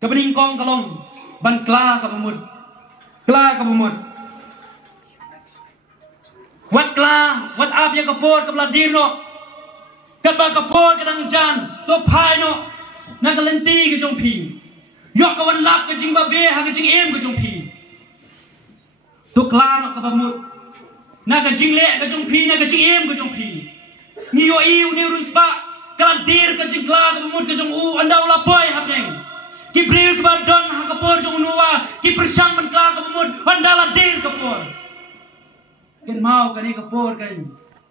Ka bening kong kalong ban kla ka pamut. Wat kla, wat ap ya ka for ka bladino. Ka ba ka por ka dang jan, to phai no. Na ka lenti ka jong pi. Yok ka wan lap ka jing ba be ha ka jing em ka jong pi. To kla no ka pamut. Na ka jing le ka jong pi na ka jing em ka jong pi. Ni yo iu ni rusba Kala dir ka jing kla ka mut ka jong anda ula boy hapeng ki briu ka don ha ka por jong nuwa ki persang ban kla ka mut anda la dir ka por ken mau ka ni ka por kan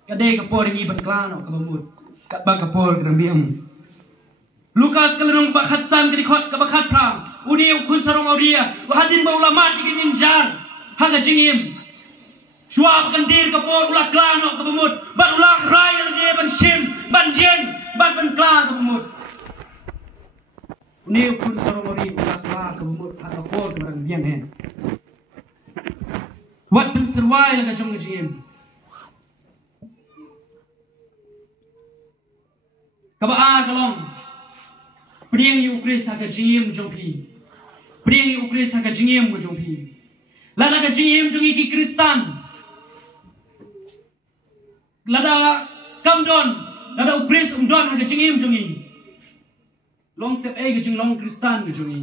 ka de ka por ni ban kla no ka mut ka ba ka por ka biam Lukas kalung ba khatsan ka khot ka ba khat phram uni khun sarong auria wa hadin ba ulama ki jing jar ha ka jing im Shwa kan dir ka por ula kla no ka mut ban ula rai de ban shim ban jen ban kla ka mut uni kun sarong ori ula kla ka mut ka por ka rang biang hen wat pen serwai la ka jong jim ka ba a kalong prieng yu kris ha ka jim jong pi prieng yu kris ha ka jim jong pi la ka jim jong ki kristan lada kamdon lada ukris don ha ka jingim jongi long sep e ka jing long kristan ka jongi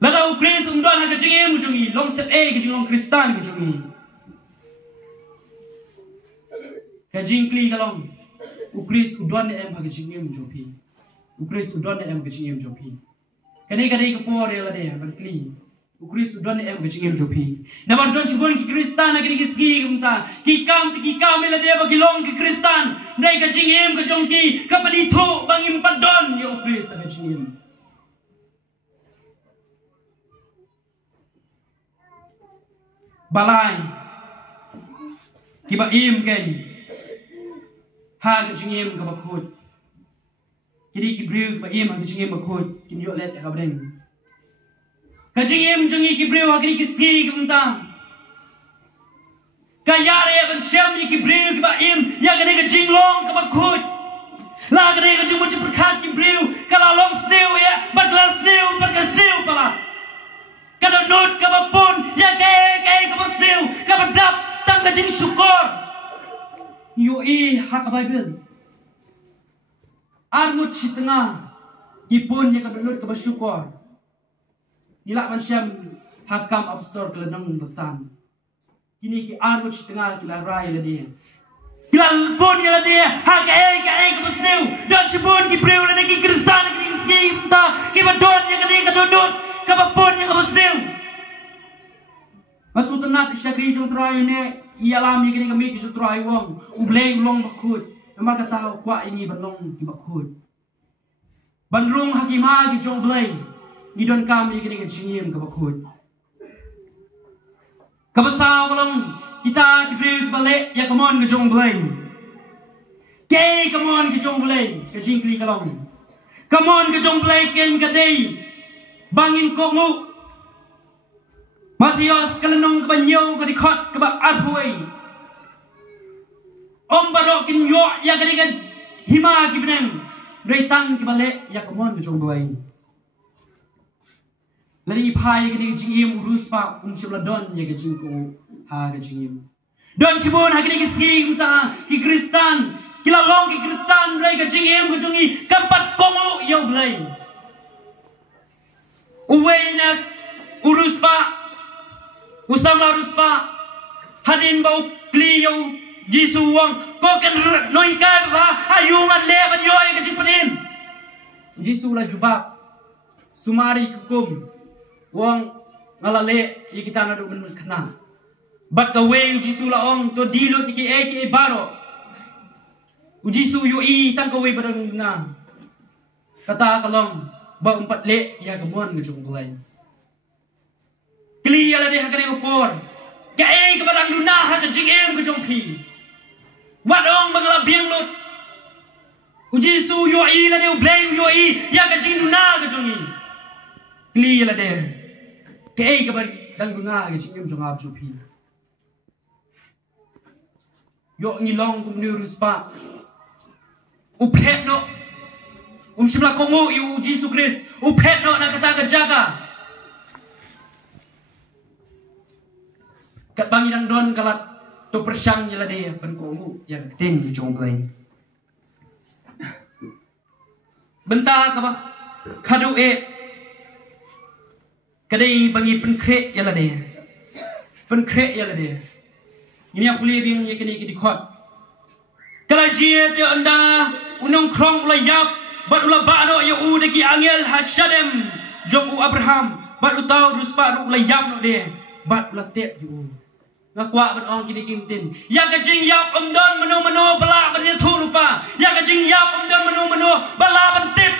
lada ukris don ha ka jingim jongi long sep e ka jing long kristan ka jongi ka jing kli ka long ukris don em ha ka jingim jopi ukris don em ka jingim jopi kani ka por la de ban kli ukris don em ka jingim jopi na ban don chibon ki kristan ha ki ski kumta ki kam mela de ba ki long ki kristan nei ka jingim ka jong ki ka pani tho bangim padon yo ukris ha ka jingim balai ki ba im ken ha ke jingim ke bakut jadi kibriu ke im ha ke jingim bakut kin yo let ka breng ka jingim jungi kibriu ha ke ski ke bentang ka yare ban syam ni kibriu ke ba im ya ke jinglong ke bakut la ke jing mo berkat kibriu kala long snew ya bagla snew bagla snew pala kada not ka bapun ya ke ka basnew ka badap tang ka jing syukur yo hak Bible armut si tengah kipun ya ka benut ka bersyukur nilak mansyam hakam apostol kelenang besan kini ki armut si tengah kila rai la dia kila pun ya la dia hak ka basnew dan sibun ki breu la ki kristan ki ski ta ki badon ya ka dodot ka bapun ya ka basnew masuk tenat syakri jong trai ne ialam ni kami ki sutrai wong ubleng long bakut memang kata kwa ini berlong ki bakut bandrung hakima ki jong bleng ni don kami ki jingim ke bakut kabasa balong kita ki breu balik ya kamon ke jong bleng ke kamon ke jong bleng ke jingkli kalong kamon ke jong bleng ken kadai bangin kongu Matios kalenong kebanyo kadikot keba arhuai. Om barokin yo ya kadikan hima kibneng. Reitang kibale ya kamon kejong buai. Lari ipai kadikan jingim urus pa shibladon ya kejing ko ha kejingim. Don shibon ha kadikan si uta ki kristan kilalong ki kristan rai kejingim kejongi kampat kongo yo blai. Uwei na urus pa usam la ruspa hadin bau kliyo jisu wong ko kan noi kan ba ayungan le ban yo ke jipanin jisu la jubak sumari kukum wong ngalale ye kita na do men kena bat ka we jisu la ong to dilot ki baro jisu yo tang ka we badang na kata kalong ba umpat le ya kemuan ke jung lain Kli ala dia hakane opor. Kae ke barang luna ha ke jingem ke jongpi. Wadong bangla biang lut. Uji su yo la dia bleng yo ya ke jing luna ke jongi. Kli ala dia. Kae ke barang luna ke jingem jongap jongpi. Yo ngilong kum ni ruspa. Upet no. Shibla kongo yu Yesus Kristus. Upet no na kata ke jaga. Kat bangi dang don kalat to persang jela dia penkomu yang tin jong lain. Benta ka ba kadu kadai bangi penkre jela dia. Penkre jela dia. Ini aku living ye kini ki dikhot. Kala jie te anda unong krong ulayap bat ulaba no ye u de ki angel hashadem jong u Abraham bat utau ruspa ru ulayap no dia bat ulatek ju. Ngakwa ban ong kini kimtin ya ka jing yap don meno bala ban ye thu lupa ya ka jing yap don meno bala ban tip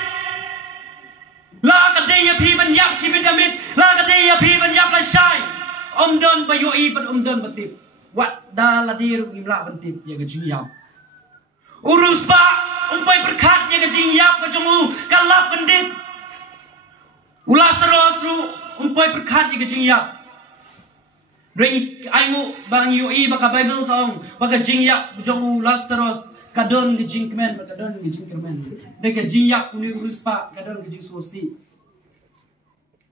la ka de ya phi ban yap si damit la ka de ya phi ban yap la sai don ba yo ban don ban tip wat da la dir imla ban tip ya ka jing yap urus ba umpai berkat ya ka jing yap ka jongu kalap ban dit ulas terus umpai berkat ya ka jing yap Rei aimu bang yoi baka Bible kaong baka jingyak jongu Lazarus kadon ke jingkemen kadon ke jingkemen de ke jingyak uni ruspa kadon ke jing sosi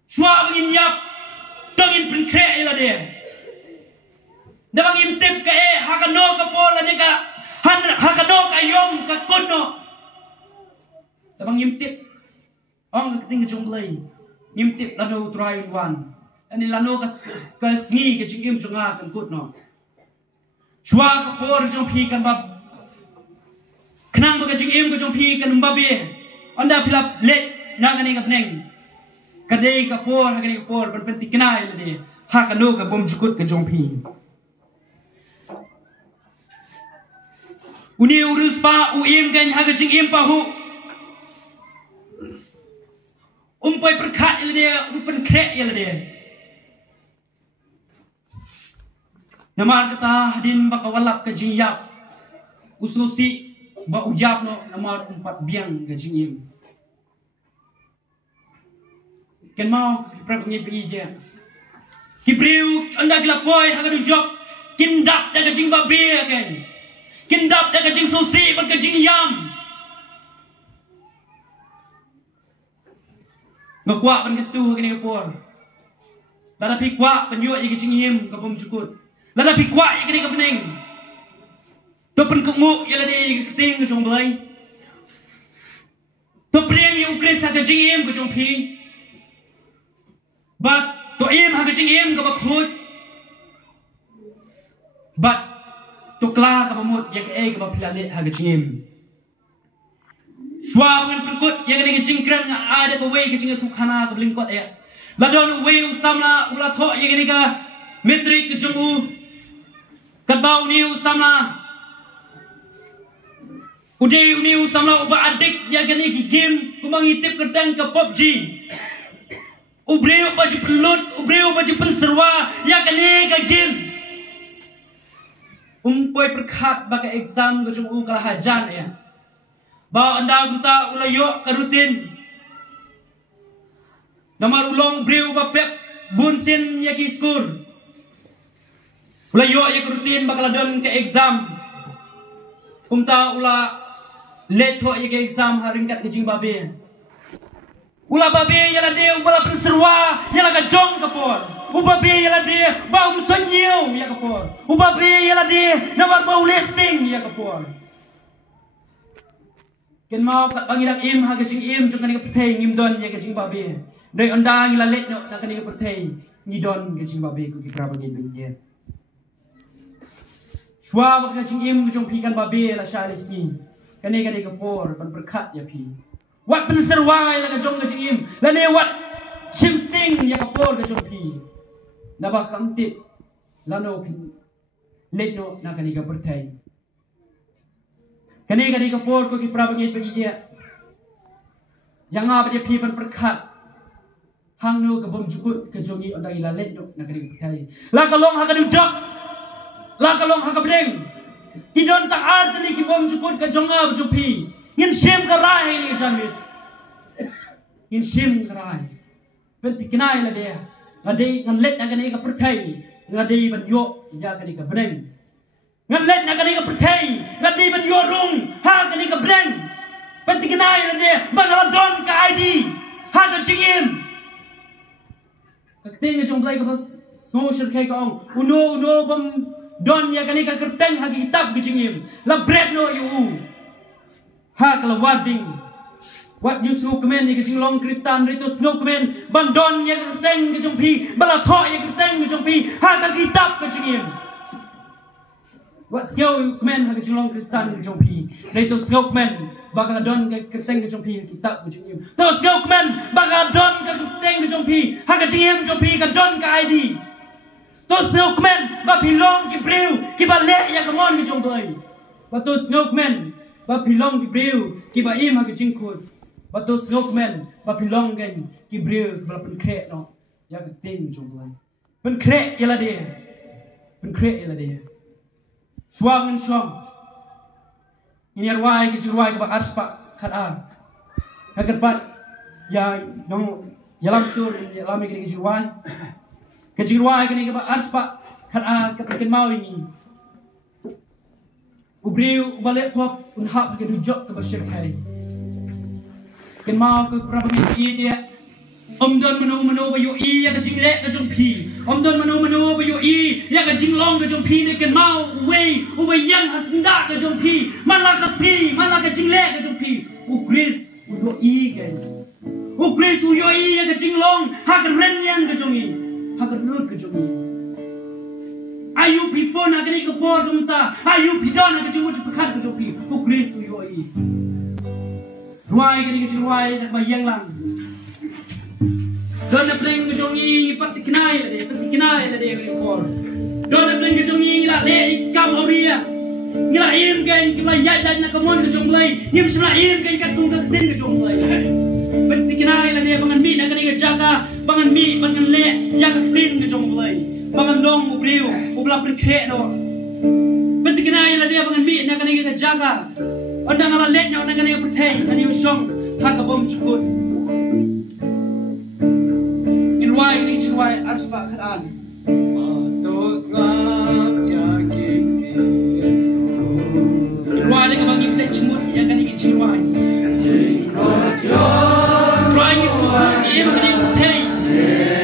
shwa bangin yap dongin penkre ila de da bangin tip ka hakano ka pola de ka hakano ka yom ka kono da bangin tip ong ka ting jonglai ngimtip lano try one ani lano ka sngi ke jingim junga kan kut no shwa ka por jong phi kan bab knang ba ka jingim ko jong phi kan mbabe anda pilap le na kan ka pneng ka dei ka por ha kan ka por ban penti knai le de ha ka no ka bom jukut ka jong phi uni urus pa uim kan ha ka jingim pa hu umpai berkat le de umpen krek le de Naman kata hadin baka walap ka jingyap ususi ba uyap no namar 4 biang ke jingim ken mau pra ngi pi je kibriu anda kila boy hagadu job kindap da ke jing ba be ken kindap da ke jing susi ba ke jing yam ngakwa ban ketu ke ni por lada pikwa penyo ye ke jing yim ke pom cukut lada pikwa ye ke ni ke pening to pen kenguk ye la di ke ting ke jong blai to priang ye ukres ha ke jing yim ke jong pi but to im ha ke jing yim ke ba khut but to kla ke ba mut ye ke ke ba pilale ha ke jing yim Shwa ngan perkut yang kena jing kran ada ke way ke jing tu khana ke bling kot ya. La don way samla ula tho yang kena metrik ke jung u ke bau ni samla. Udai ni samla uba adik yang kena ki game kumang itip kertang ke PUBG. Ubreu baju pelut, ubreu baju penserwa yang kena ke game. Umpoi perkat baka exam ke jung u kalah hajan ya. Ba anda kita ulayok karutin namar ulong breu bapek bunsin ya ki skor ulayok ya karutin bakal don ke exam umta ula leto ya ke exam haringkat ke jing babe ula babe ya la de ubala penserwa ya la ka jong kapor ubabe ya la de ba sonyo ya kapor ubabe ya la de namar ba listing ya kapor ken mau kat bangidak im ha kecing im jong kan ke pertei ngim don ya kecing babe doi onda ngila let no nak kan ke pertei ngi don kecing babe ku ki praba ngi binje shwa ba kecing im jong pi kan babe la shalis ni kan ke por ban berkat ya pi wat pen serwai la ka jong kecing im la ne wat chim sting ya ka por ke jong pi na ba kam ti la no pi let no nak kan ke pertei kani kani kapor ko ki prabangit bagi dia yang apa dia pi ban perkat hang no ke bom jukut ke jongi ondang ila let no nak kani percaya la kalong ha kadu jok la kalong ha kabdeng ki don tak artli ki bom jukut ke jonga bujupi yin sim karai ni janwit yin sim karai penti kinai la dia ngadi ngan let nak kani ke percaya ngadi ban yo ya kani ke bdeng ngan let nak kani ke percaya ngadi ban yo rung ha kani ke bdeng penti kinai la dia bangala don ka ID ha ka jingim keting jong blai ke pas social kai ka ong uno bam don ya kani ka kerteng ha kitab ke jingim la bread no you ha kala warding what you smoke men ni ke jing long kristan rito smoke men ban don ya kerteng ke jong pi bala tho ya kerteng ke jong pi ha ka kitab ke jingim what smoke men ha ke jing long kristan ke jong pi rito smoke men bakal don ke kerteng ke jong pi kitab ke jingim to smoke men bakal don ke kerteng ke jong pi ha ke jingim jong pi ka don ka ID to smoke men ba pilong ki breu ki ba le ya ka mon ke jong boy ba to smoke men ba pilong ki breu ki ba im ha ke jing khut ba to smoke men ba pilong gen ki breu ba pen kre no ya ke ting jong boy pen kre ya la de pen kre ya la de suang ini arwai ke jirwai ke ba arspa khat a agar pat ya dong ya lam sur ya lam ke jirwai ke jirwai ke ba arspa khat a ke pen mau ini ubriu balik pop un hap ke dujok ke basyir kai ken mau ke berapa ni dia don menu ba yo i ya ke jing le ke jong pi don menu ba yo i ya ke jing long ke jong pi ne ken mau wei u ba yang hasnda ke jong pi mala ka si mala ke jing le ke jong pi u kris u yo i ke u kris u yo i ya ke jing long ha ke ren yang ke jong i ha ke lut ke jong i ayu pi po na ke ni ke por dum ta ayu pi don na ke jing u pekat ke jong pi u kris u yo i ruai ke ni ke ruai nak ba yang lang don pling ke jongi pati kinai la de ke por don pling ke jongi la le kam auria ngila im gen ki la ya dan na kamon ke jong lai nim sla im gen ka tung ka tin ke jong lai pati kinai la de bangan mi na ke ni jaga bangan mi bangan le ya ka tin ke jong lai bangan long ubriu ubla prin kre no pati kinai la de bangan mi na ke ni jaga Ondang ala let yang nak kena pertai, kena usong, hak kabom cukup. Inway ini jinway arspa keran. Matos ngap yakin Inway ni kabang imlek cemut yang kena jinway. Inway ni semua ia kena pertai.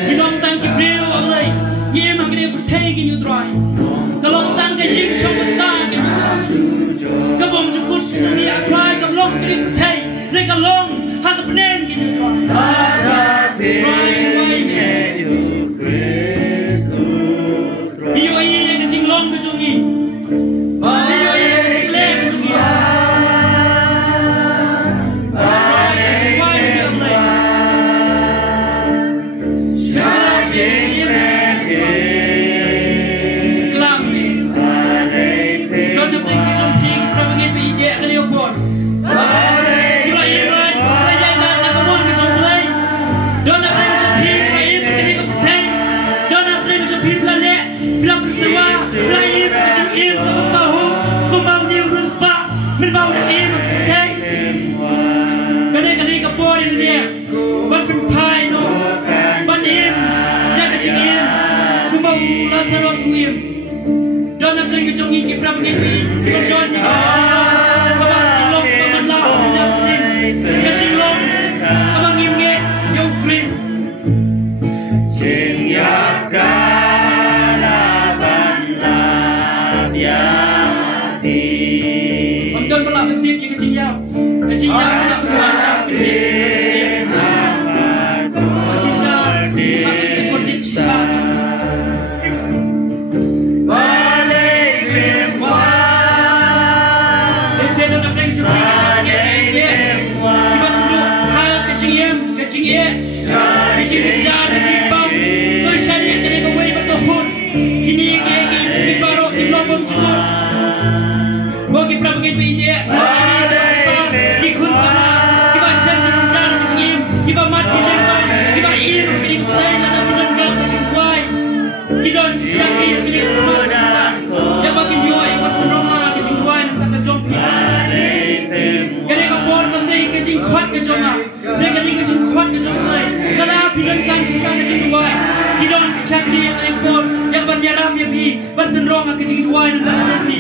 Minum tang kibril oleh, ia kena pertai kini utrai. Kalau tang kejing semesta kini. Kabom cukup sejumlah akrai kablong kini pertai. Mereka long hak benen kini utrai. Banten rong akan jadi dua dan tak jadi.